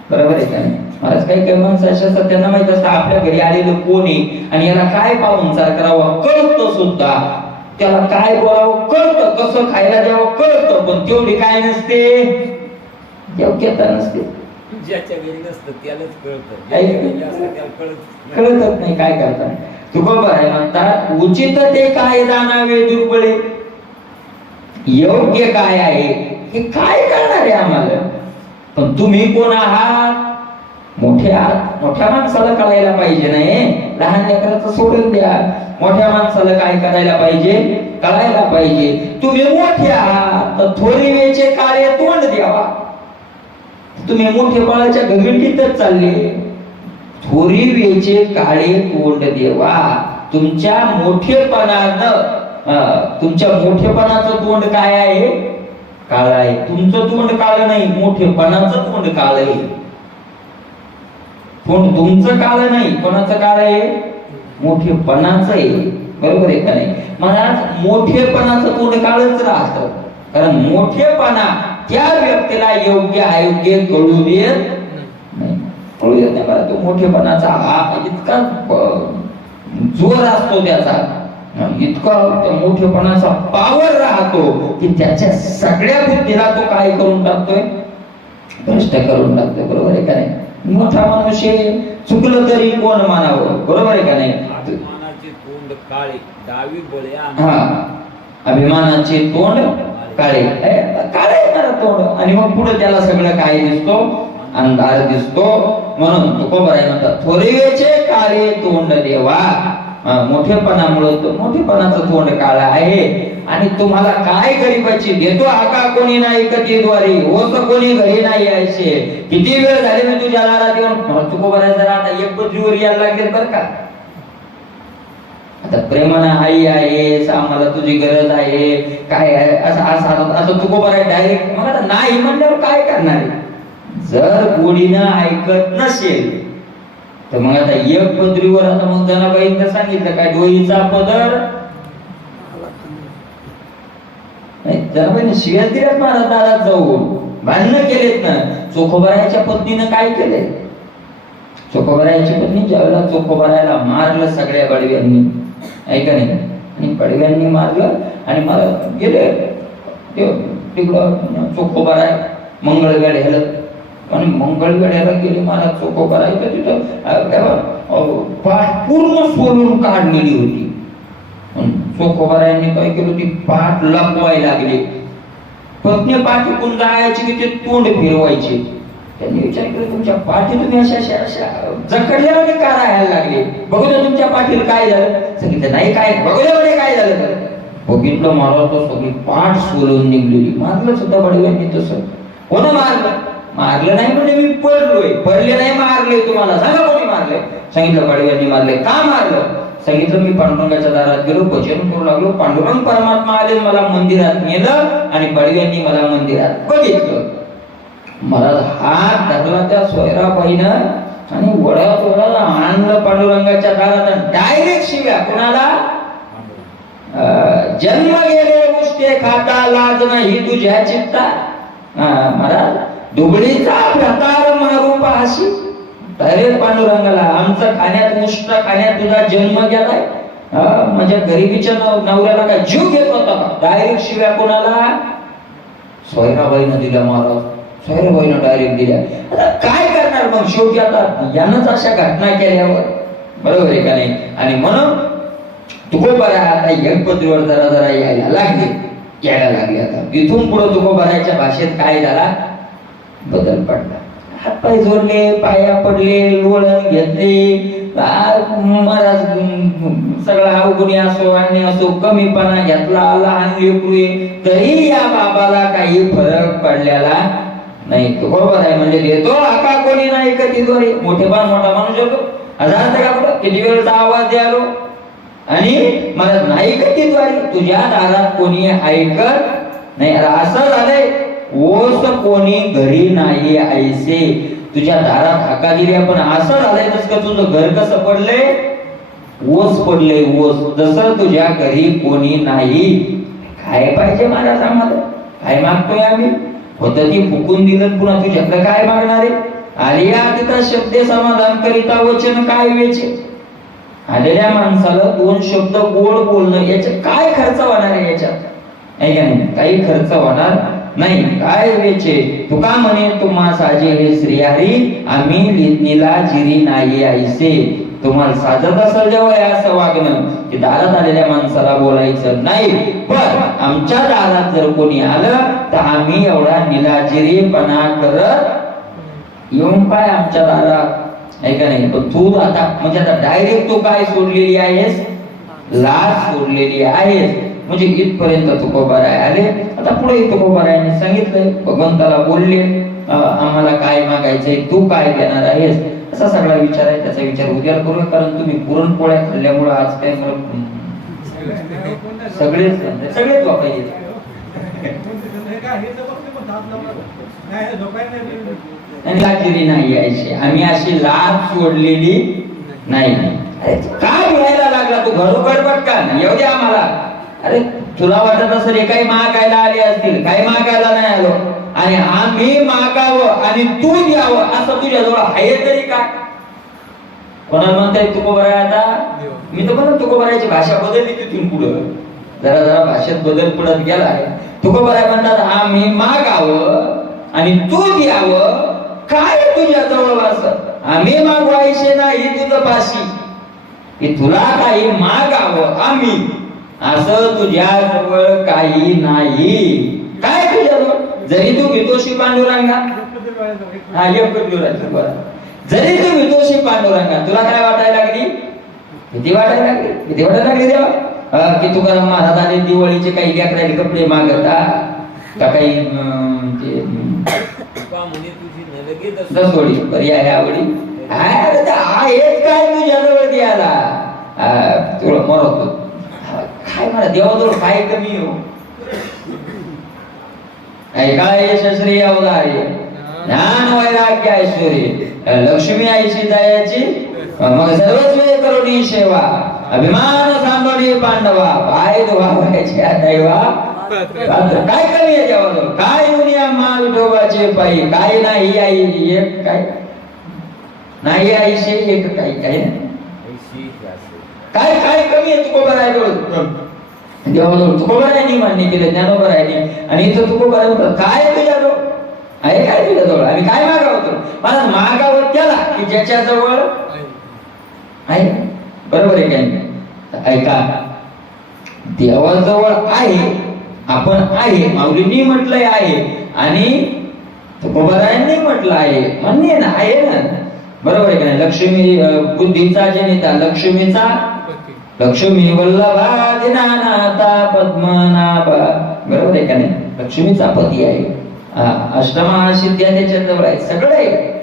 बरोबर आहे का नाही? महाराज काही काही माणसं अशा असतात त्यांना माहित असतं आपल्या घरी आलेलं कोण आहे आणि याला काय पाहुणचार करावं कळतं सुद्धा, त्याला काय बोलावं कळतं, कसं खायला द्यावं कळतं, पण तेवढी काय नसते, योग्यता नसते. ज्याच्या घरी नसतं त्यालाच कळतं, काही ज्याच्या घरी असतं त्याला कळत कळतच नाही काय करतात. तुकोबा आहे म्हणतात उचित ते काय जाणावे दुर्बळे, योग्य काय आहे हे काय करणार आहे आम्हाला. पण तुम्ही कोण आहात, मोठे आहात, मोठ्या माणसाला कळायला पाहिजे नाही, लहान लेकराचं सोडून द्या. मोठ्या माणसाला काय करायला पाहिजे, कळायला पाहिजे. तुम्ही मोठे आहात तर थोरीवेचे काळे तोंड द्यावा. तुम्ही मोठेपणाच्या घमिंडीतच चालले, थोरीवेचे काळे तोंड देवा. तुमच्या मोठेपणानं तुमच्या मोठेपणाचं तोंड काय आहे, काळ आहे. तुमचं तोंड काळ नाही, मोठेपणाचं तोंड काळ आहे. तोंड तुमचं काळ नाही, कोणाचं काळ आहे, मोठेपणाचं आहे, बरोबर आहे का नाही? महाराज मोठेपणाचं तोंड काळच राहतं, कारण मोठेपणा त्या व्यक्तीला योग्य अयोग्य कळू देत नाही, कळू देत नाही. बरं तो मोठेपणाचा हा इतका जोर असतो त्याचा, इतका त्या मोठेपणाचा पावर राहतो की त्याच्या सगळ्या बुद्धीला तो काय करून टाकतोय, भ्रष्ट करून टाकतोय, बरोबर आहे का नाही? मोठा माणूस चुकलं तरी कोण मानावं, बरोबर आहे का नाही? अभिमानाचे तोंड काळे डावी बळे अभिमानाचे तोंड काळे, काळे तोंड, आणि मग पुढे त्याला सगळं काय दिसतो, अंधार दिसतो. म्हणून तुकोबा म्हणतात थोरवेचे काळे तोंड देवा. मोठेपणामुळे मोठेपणाचं तोंड काळ आहे. आणि तुम्हाला काय गरीबाची देतो आका कोणी नाही कधीद्वारी, होत कोणी घरी नाही यायचे. किती वेळ झाले मी तुझ्या दारात येऊन, तुकोबा जरा आता एक पदरीवर यायला लागले बरं का. आता प्रेमानं आई आहे, आम्हाला तुझी गरज आहे, काय आहे असं तुकोबा डायरेक्ट मला नाही म्हणल्यावर काय करणार आहे. जर गोडीनं ऐकत नसेल तर मग आता एक पदरीवर, आता मग जनाबाईंना सांगितलं काय डोईचा पदर नाही, जनाबाईने शिव्याच दिल्यात महाराज दारात जाऊन, भांडणं केलेत ना. चोखोबारायाच्या पत्नीनं काय केले, चोखोबारायाची पत्नी ज्यावेळेला चोखोबारायाला मारलं सगळ्या बडव्यांनी, ऐका नाही, आणि बडव्यांनी मारलं आणि मला गेले तिकडं चोखोबाराय मंगळवेढ्याला, आणि मंगळवेढ्याला गेले मला चोखोबाराय तर तिथं पाठ पूर्ण सोलून काढलेली होती. चोखोबारायांनी काय केलं, ती पाठ लपवायला लागली. पत्नी पाठीतून जायची की ते तोंड फिरवायचे. त्यांनी विचार केला तुमच्या पाठी तुम्ही अशा अशा जखडल्याने का राहायला लागले, बघू द्या तुमच्या पाठीला काय झालं. सांगितलं नाही काय, बघू द्या काय झालं. तर बघितलं मला तो सगळी पाठ सोलून निघलेली. मारलं सुद्धा बडव्यांनी तसं. कोण मारलं, मारलं नाही म्हणजे मी पडलोय, पडले नाही मारले, तुम्हाला सांगा कोणी मारले. सांगितलं बडव्यांनी मारले. का मारलं, सांगितलं मी पांडुरंगाच्या दारात गेलो, भजन करू लागलो, पांडुरंग परमात्मा आले, मला मंदिरात नेलं आणि बडव्यांनी मला मंदिरात बघितलं. मला हात धरला त्या सोयराबाईनं आणि वड्यात आणलं पांडुरंगाच्या दारात. डायरेक्ट शिव्या कुणाला, जन्म गेले उष्टे खाता लाज नाही तुझ्या चित्ता. महाराज दुबळीचा प्रकार मारू पाहशी, डायरेक्ट पांडुरंगाला, आमचं खाण्यात उष्ट खाण्यात तुझा जन्म गेलाय, माझ्या गरिबीच्या नवऱ्याला काय जीव घेत होता. डायरेक्ट शिव्या कोणाला, सोयराबाईनं दिल्या महाराज, सोयराबाईनं डायरेक्ट दिल्या. आता काय करणार मग शेवटी, आता यानंच अशा घटना केल्यावर, बरोबर आहे का नाही? आणि म्हणून तुकोबारा आता यज्ञपत्रीवर जरा जरा यायला लागले. आता इथून पुढे तुकोबाराच्या भाषेत काय झाला, बदल पडला. हातपाय जोडले, पाया पडले, लोळण घेतले, महाराज सगळा अवगुणी असो आणि असो, कमीपणा घेतला, लहान लेकरू तरी या बाबाला काही फरक पडलेला नाही. तो बरोबर आहे, म्हणजे देतो आका कोणी नाही कधीद्वारे. मोठेपण मोठा माणूस येतो, हजार का कुठं किती वेळचा आवाज द्यालो, आणि मला नाही कधीद्वारे तुझ्या दारात कोणी ऐकत नाही. असं झालंय, ओस कोणी घरी नाही ऐसे, तुझ्या दारात हाका दिल्या पण असं झालंय तसं तुझं घर कसं पडलंय, ओस पडलंय, ओस, जसं तुझ्या घरी कोणी नाही. काय पाहिजे महाराज आम्हाला? काय मागतोय आम्ही? होतं ती फुकून दिलं, पुन्हा तुझ्याकडे काय मागणार आहे? आलिया तिथं शब्द समाधान करिता वचन काय वेचे. आलेल्या माणसाला 2 शब्द गोड बोलणं, याच्यात काय खर्च होणार आहे? याच्यात आहे का नाही? काही खर्च होणार नाही. काय वेचे तुका म्हणे तुम्हा साजे हे श्रीहरी, आम्ही निलाजिरी नाही ऐसे. तुम्हाला साजत असेल जेव्हा असं वागणं की दारात आलेल्या माणसाला बोलायचं नाही, पण आमच्या दारात जर कोणी आलं तर आम्ही एवढा निलाजिरीपणा करत येऊन काय आमच्या दारात, आहे का नाही? पण तू आता म्हणजे आता डायरेक्ट तू काय सोडलेली आहेस? लाज सोडलेली आहेस. म्हणजे इथपर्यंत तुकोबाराय आले. आता पुढे तुकोबारायांनी सांगितलंय, भगवंताला बोलले आम्हाला काय मागायचंय, तू काय देणार आहेस, असा सगळा विचार आहे. त्याचा विचार उद्या करूया, कारण तुम्ही पुरणपोळ्या खाल्ल्यामुळे आज काय सगळेच वापरायचे. लाजिरी नाही यायची, आम्ही अशी लाज सोडलेली नाही. अरे काय घ्यायला लागला तू? घरोघर बघ का येऊ दे आम्हाला. अरे तुला वाटत असेल हे काही मागायला आले असतील, काही मागायला नाही आलो, आणि आम्ही मागावं आणि तू द्यावं असं तुझ्याजवळ आहे तरी काय? कोणाला म्हणताय तुकोबाराय? आता मी तर म्हणतो तुकोबारायची भाषा बदलली तिथून पुढं, जरा जरा भाषेत बदल पडत गेला आहे. तुकोबाराय म्हणतात आम्ही मागावं आणि तू द्यावं. काय तुझ्याजवळ असं? आम्ही मागवायचे नाही तुझं पाशी, की तुला काही मागावं आम्ही, असं तुझ्याजवळ काही नाही. काय तुझ्याजवळ? जरी तू भीतोशी पांडुरंगा, हा जरी तू भीतोशी पांडुरंगा, तुला काय वाटायला लागली? भीती वाटायला लागली? भीती वाटायला लागली देवा की तुकाराम महाराजांनी दिवाळीचे काही लेकराचे कपडे मागता का काही दसोडी पर्याय आवडी हेच काय तुझ्याजवळ द्यायला? तुला मरतो काय म्हणा देवाजवळ काय कमी हो? काय यशस्वी अवधारी ज्ञान वैराग्य ऐश्वर्य लक्ष्मी आईची दयाची मग सर्वस्वी करुणी सेवा अभिमान सांभाळी पांडवा पाय धुवायच्या दैवा. काय कमी आहे देवाजवळ? काय दुनिया माल विठोबाचे पायी काय नाही आई एक काय नाही आईशे एक काय काय काय काय कमी आहे तुकोबारायजवळ? देवाजवळ तुकोबारायांनी मान्य केलं, ज्ञानोबारायांनी. आणि इथं तुकोबाराय म्हणतात काय तुझ्याजवळ आहे? काय तुझ्याजवळ? आम्ही काय मागावतो? मला मागावं त्याला की ज्याच्याजवळ आहे. बरोबर आहे काय? ऐका, देवाजवळ आहे, आपण आहे, माऊलींनी म्हटलंय आहे आणि तुकोबारायांनी म्हटलं आहे, मान्य ना, आहे ना. बरोबर आहे का नाही? लक्ष्मी बुद्धीचा जनिता, लक्ष्मीचा लक्ष्मी वल्लभा दिनानाथा पद्मनाभा. बरोबर आहे का नाही? लक्ष्मीचा पती आहे, अष्टमा सिद्ध्या त्याच्याजवळ आहे, सगळं आहे.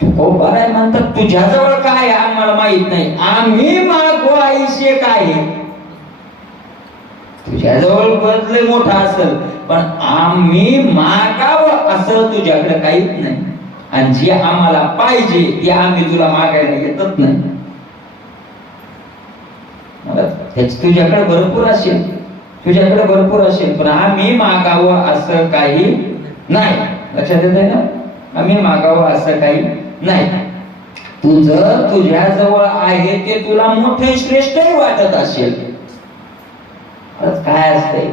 तुकोबाराय म्हणतात तुझ्याजवळ काय आम्हाला माहित नाही, आम्ही मागवायचे काय? तुझ्याजवळ बदले मोठा असेल पण आम्ही मागावं असं तुझ्याकडे काहीच नाही, आणि जे आम्हाला पाहिजे ते आम्ही तुला मागायला येतच नाही. तुझ्याकडे भरपूर असेल, तुझ्याकडे भरपूर असेल, पण आम्ही मागावं असं काही नाही. लक्षात येत आहे ना? आम्ही मागावं असं काही नाही. तुझं तुझ्याजवळ आहे ते तुला मोठे श्रेष्ठही वाटत असेल. काय असतंय?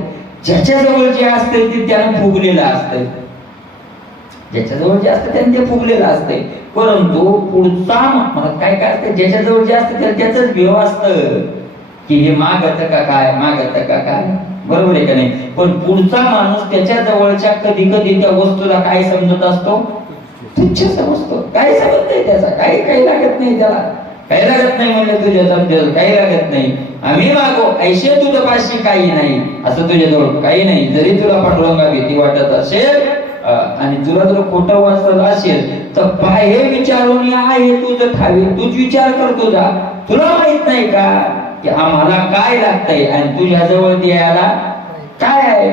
ज्याच्याजवळ जे असते ते त्यानं फुगलेलं असतंय, ज्याच्याजवळ जे असतं त्याने ते फुगलेलं असतंय. परंतु पुढचा म्हणत काय काय असतं, ज्याच्याजवळ जे असतं त्याला त्याच भेव असतं की हे मागत का काय, मागत का काय. बरोबर आहे का नाही? पण पुढचा माणूस त्याच्या जवळच्या कधी कधी त्या वस्तूला काय समजत असतो? तुच्छ समजतो. काय समजत नाही त्याचा, काही लागत नाही त्याला, काही लागत नाही म्हणजे तुझ्या काही लागत नाही. आम्ही मागो ऐशे तुझ्या पाशी काही नाही, असं तुझ्याजवळ काही नाही. जरी तुला पांडुरंगा भीती वाटत असेल आणि तुला जर खोटं वाचत असेल तर बाहेर विचारून आहे तुझं ठावी, तूच विचार कर तुझा. तुला माहित नाही का की आम्हाला काय लागतंय आणि तुझ्याजवळ द्यायला काय आहे?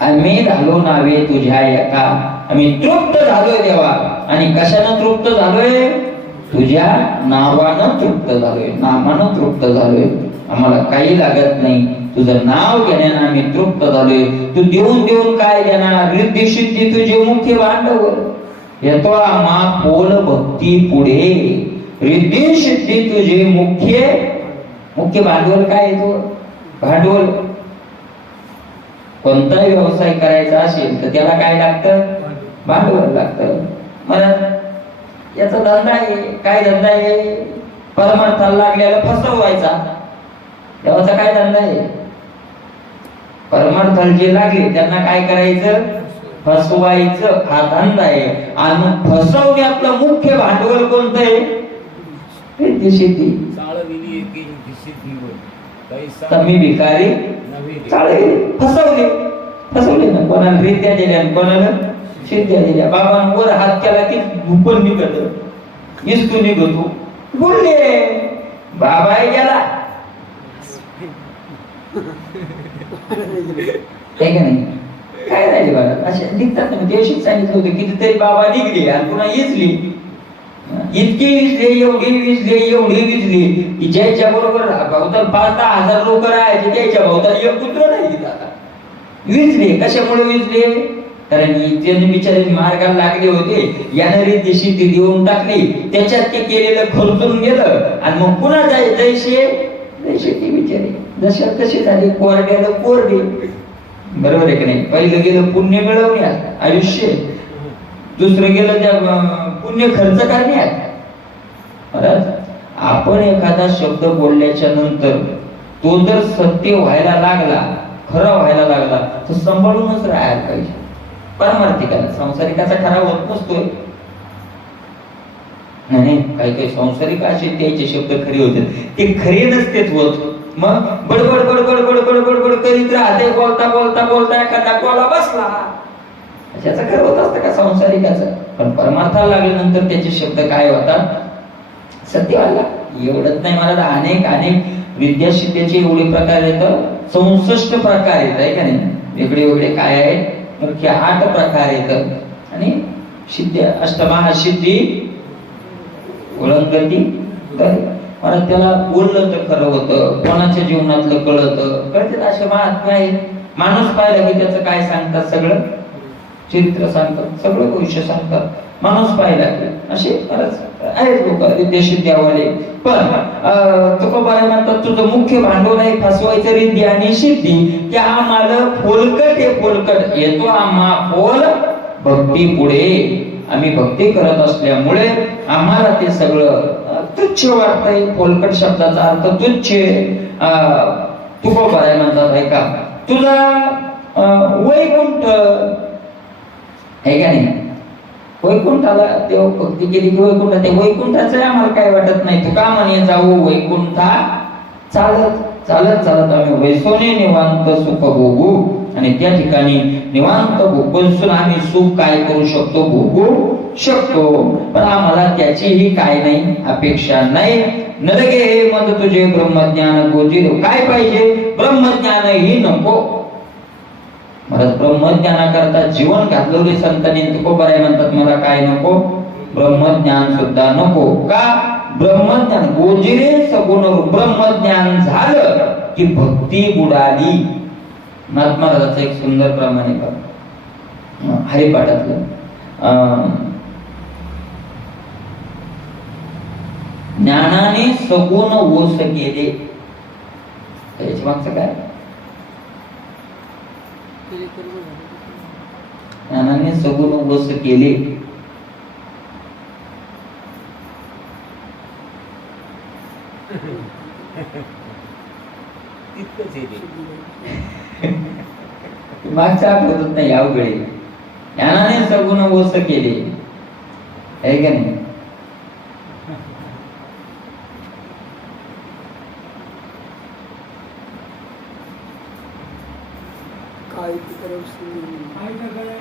आम्ही झालो नावे तुझ्या एका, आम्ही तृप्त झालोय देवा. आणि कशानं तृप्त झालोय? तुझ्या नावानं तृप्त झालोय, नामानं तृप्त झालोय. आम्हाला काही लागत नाही, तुझं नाव घेण्यानं आम्ही तृप्त झालोय. तू देऊन देऊन काय देणार? रिद्धी सिद्धी तुझे मुख्य भांडवल येतो आम्हा पोल भक्ती पुढे. रिद्धी सिद्धी तुझे मुख्य भांडवल काय येतो? भांडवल. कोणताही व्यवसाय करायचा असेल तर त्याला काय लागतं? भांडवल लागतं. मला याचा धंदा आहे. काय धंदा आहे? परमार्थाला लागलेला फसवायचा. देवाचा काय धंदा आहे? परमार्थाला जे लागले त्यांना काय करायचं? फसवायचं. हा धंदा आहे. आणि फसवण्यातलं मुख्य भांडवल कोणतं आहे? रिद्धी सिद्धी. कमी भिकारी फसवले ना. कोणाला रिद्ध्या दिल्या कोणाला सिद्ध्या दिल्या. बाबांवर हात केला की भूपण निघत इसतू निघतो. बोलले बाबा गेला नाही. काय राहिले बाबा असे निघतात ना. देशीच सांगितलं होतं कितीतरी बाबा निघले आणि पुन्हा इजली. इतके विजले एवढे विजले की ज्याच्या बरोबर बहुधा 5-10 हजार लोक राहायचे त्याच्या बहुधा एक पुत्र नाही आता विजले. कशामुळे विजले? कारण त्यांनी बिचारे मार्गाला लागले होते. यानं रिद्धी सिद्धी देऊन टाकली. त्याच्यात ते केलेलं खर्चून गेलं आणि मग पुन्हा जैसे ते बिचारे जशा तसे झाले. कोरड्याला कोरडे. बरोबर आहे की नाही? पहिलं गेलं पुण्य मिळवण्यात आयुष्य. दुसरं गेलं त्या पुण्य खर्च करण्यात. आपण एखादा शब्द बोलल्याच्या नंतर तो जर सत्य व्हायला लागला, खरा व्हायला लागला तर सांभाळूनच राहायला पाहिजे. परमार्थिकाला संसारिकाचा खरा होत नसतोय. नाही काही संसारिक असे त्याचे शब्द खरे होते. ते खरे नसतेच होत. मग बडबड बडबड बडबड बडबड करीत राहते. बोलता बोलता बोलता एखादा कोला बसला. त्याचं खरं होत असतं का संसारिकाचं? पण परमार्थाला लागल्यानंतर त्याचे शब्द काय होतात? सत्य व्हायला. एवढंच नाही, मला अनेक विद्यासिद्धीचे एवढे प्रकार येतं. 64 प्रकार येत आहे का नाही? वेगळे वेगळे काय आहे? मुख्य 8 प्रकार येतात. आणि सिद्धी अष्टमहासिद्धी उल्लंघती मला त्याला बोललं तर खरं होतं. कोणाच्या जीवनातलं कळते. असे महात्मा आहे. माणूस पाहिला की त्याचं काय सांगतात? सगळं चरित्र सांगतात, सगळं भविष्य सांगतात. माणूस पाहिला की असे आहेत लोक विद्यासिद्ध्यावाले. पण तुकोबाराय म्हणतात तुझं मुख्य भांडवल आहे फसवायचं रिद्धी आणि सिद्धी. त्या आम्हाला फोलकट हे फोलकट येतो आम्हा फोल भक्ती पुढे. आम्ही भक्ती करत असल्यामुळे आम्हाला ते सगळं तुच्छ वाटतंय. फोलकट शब्दाचा अर्थ तुच्छ. तुकोबाराय म्हणतात ऐका तुझा वैकुंठ आहे का नाही? वैकुंठाला देव भक्ती केली की वैकुंठ. ते वैकुंठाचं आम्हाला काय वाटत नाही. तू का म्हणे जाऊ वैकुंठा चालत चालत चालत आम्ही वैसोने निवांत सुख भोगू. आणि त्या ठिकाणी निवांत बसून आम्ही सुख काय करू शकतो? भोगू शकतो. पण आम्हाला त्याचीही काय नाही अपेक्षा नाही. नरगे हे मत तुझे ब्रह्मज्ञान गोजीर. काय पाहिजे? ब्रह्मज्ञानही नको. मला ब्रह्मज्ञानाकरता जीवन घातलेले संतांनी तुकोबाराय म्हणतात मला काय नको? ब्रह्मज्ञान सुद्धा नको. का? ब्रह्मज्ञान गोजिरे सगुण ब्रह्मज्ञान झालं की भक्ती बुडाली. नाथ महाराजाचं एक सुंदर प्रमाणे हरिपाठातलं ज्ञानाने सगुण ओस केले. त्याच्या मागचं काय? ज्ञानाने सगुण ओस केले. मागचं आठवतच नाही अवघडे. ज्ञानाने सगुण ओस केले आहे का नाही?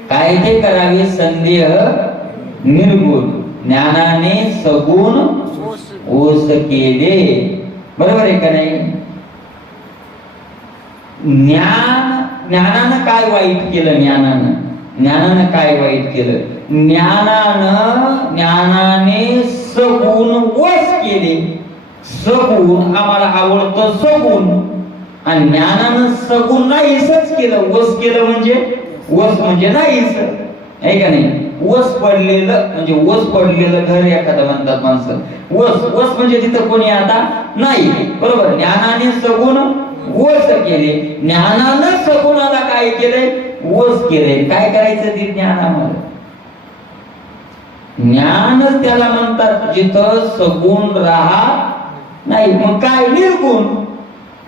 काय ते करावे संदेह निर्गुण. ज्ञानाने सगुण ओस केले. बरोबर आहे का नाही? ज्ञानानं काय वाईट केलं? ज्ञानानं काय वाईट केलं? ज्ञानाने सगुण वश केले. सगुण आम्हाला आवडतं. सगुण आणि ज्ञानानं सगुण नाहीसच केलं. वस केलं म्हणजे वस म्हणजे नाहीच आहे का नाही. वस पडलेलं म्हणजे वस पडलेलं घर एखादं म्हणतात माणसं. वस वस म्हणजे तिथं कोणी आता नाही. बरोबर. ज्ञानाने सगुण वस केले. ज्ञानानं सगुणाला काय केलंय वस केलंय. काय करायचं ते ज्ञानामध्ये. ज्ञानच त्याला म्हणतात जिथं सगुण राहत नाही. मग काय निर्गुण.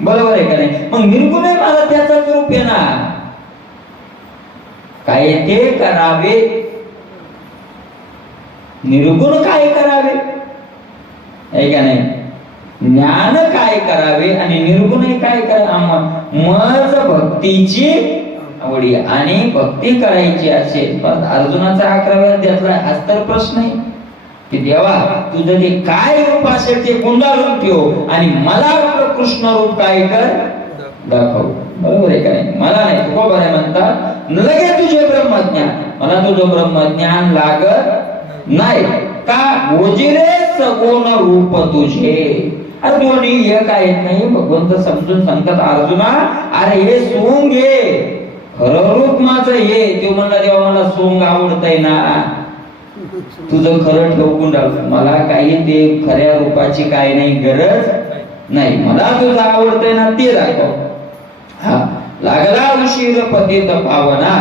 बरोबर आहे का नाही. मग निर्गुण आहे मला त्याचाच रूप आहे ना. काय ते करावे. निर्गुण काय करावे आहे का नाही. ज्ञान काय करावे आणि निर्गुण काय करावे. मज भक्तीची आवडी आणि भक्ती करायची असेल. पण अर्जुनाचा 11व्या अध्यायातला हाच तर प्रश्न आहे की देवा तुझं ते काय रूप असेल ते गुंडाळून ठेव आणि मला आपलं कृष्ण रूप काय कर दाखव. बरोबर आहे का नाही. मला नाही तुकोबा आहे म्हणतात लगे तुझे ब्रह्मज्ञान. मला तुझं ब्रह्मज्ञान लागत नाही का ओजिरे सगुण रूप तुझे. अरे दोन्ही एक आहेत नाही. भगवंत समजून सांगतात अर्जुना अरे हे सोंग ये खरं रूप माझं ये. तो म्हणला देवा मला सोंग आवडतंय ना. तुझं खरं ठेवून राहू. मला काही ते खऱ्या रूपाची काय नाही गरज नाही. मला तुझं आवडतंय ना ते दाखव. हा लागला उशीर पतित पावना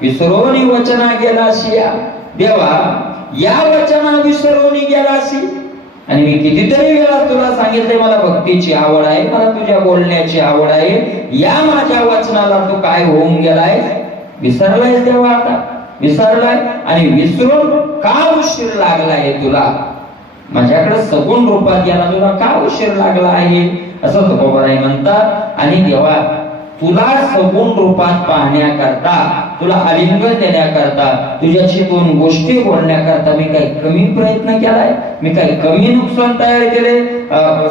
विसरोनी वचना गेलाशी. देवा या वचना विसरोनी गेलाशी. आणि मी कितीतरी वेळा तुला सांगितलंय मला भक्तीची आवड आहे. मला तुझ्या बोलण्याची आवड आहे. या माझ्या वचनाला तू काय होऊन गेलाय विसरलाय देवा. आता विसरलाय आणि विसरून का उशीर लागलाय तुला. माझ्याकडे सगुण रूपात याला तुला का उशीर लागला आहे असं तुकोबाराय म्हणतात. आणि देवा तुला सगुण रूपात पाहण्याकरता तुला आलिंगन देण्याकरता तुझ्याशी दोन गोष्टी बोलण्याकरता मी काही कमी प्रयत्न केलाय. मी काही कमी नुकसान तयार केले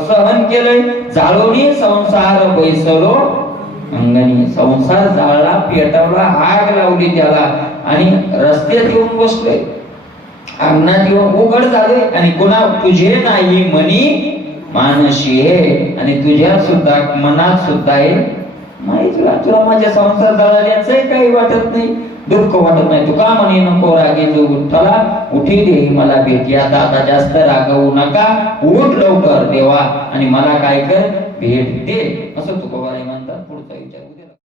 सहन केलंय. जाळोनी संसार बैसलो अंगणी. संसार जाळला पेटवला आग लावली त्याला आणि रस्त्यात येऊन बसलोय. अंगणात येऊन उघड झाले आणि पुन्हा तुझे नाही मनी मानशी आहे. आणि तुझ्या सुद्धा मनात सुद्धा आहे नाही. तुला माझ्या संसार जळाल्याच काही वाटत नाही. दुःख वाटत नाही. तुका म्हणे नको रागे जो विठ्ठला उठी दे मला भेटी. आता जास्त रागवू नका. उठ लवकर देवा आणि मला काय कर भेट दे असं तुकोबाराय म्हणतात. पुढचा विचार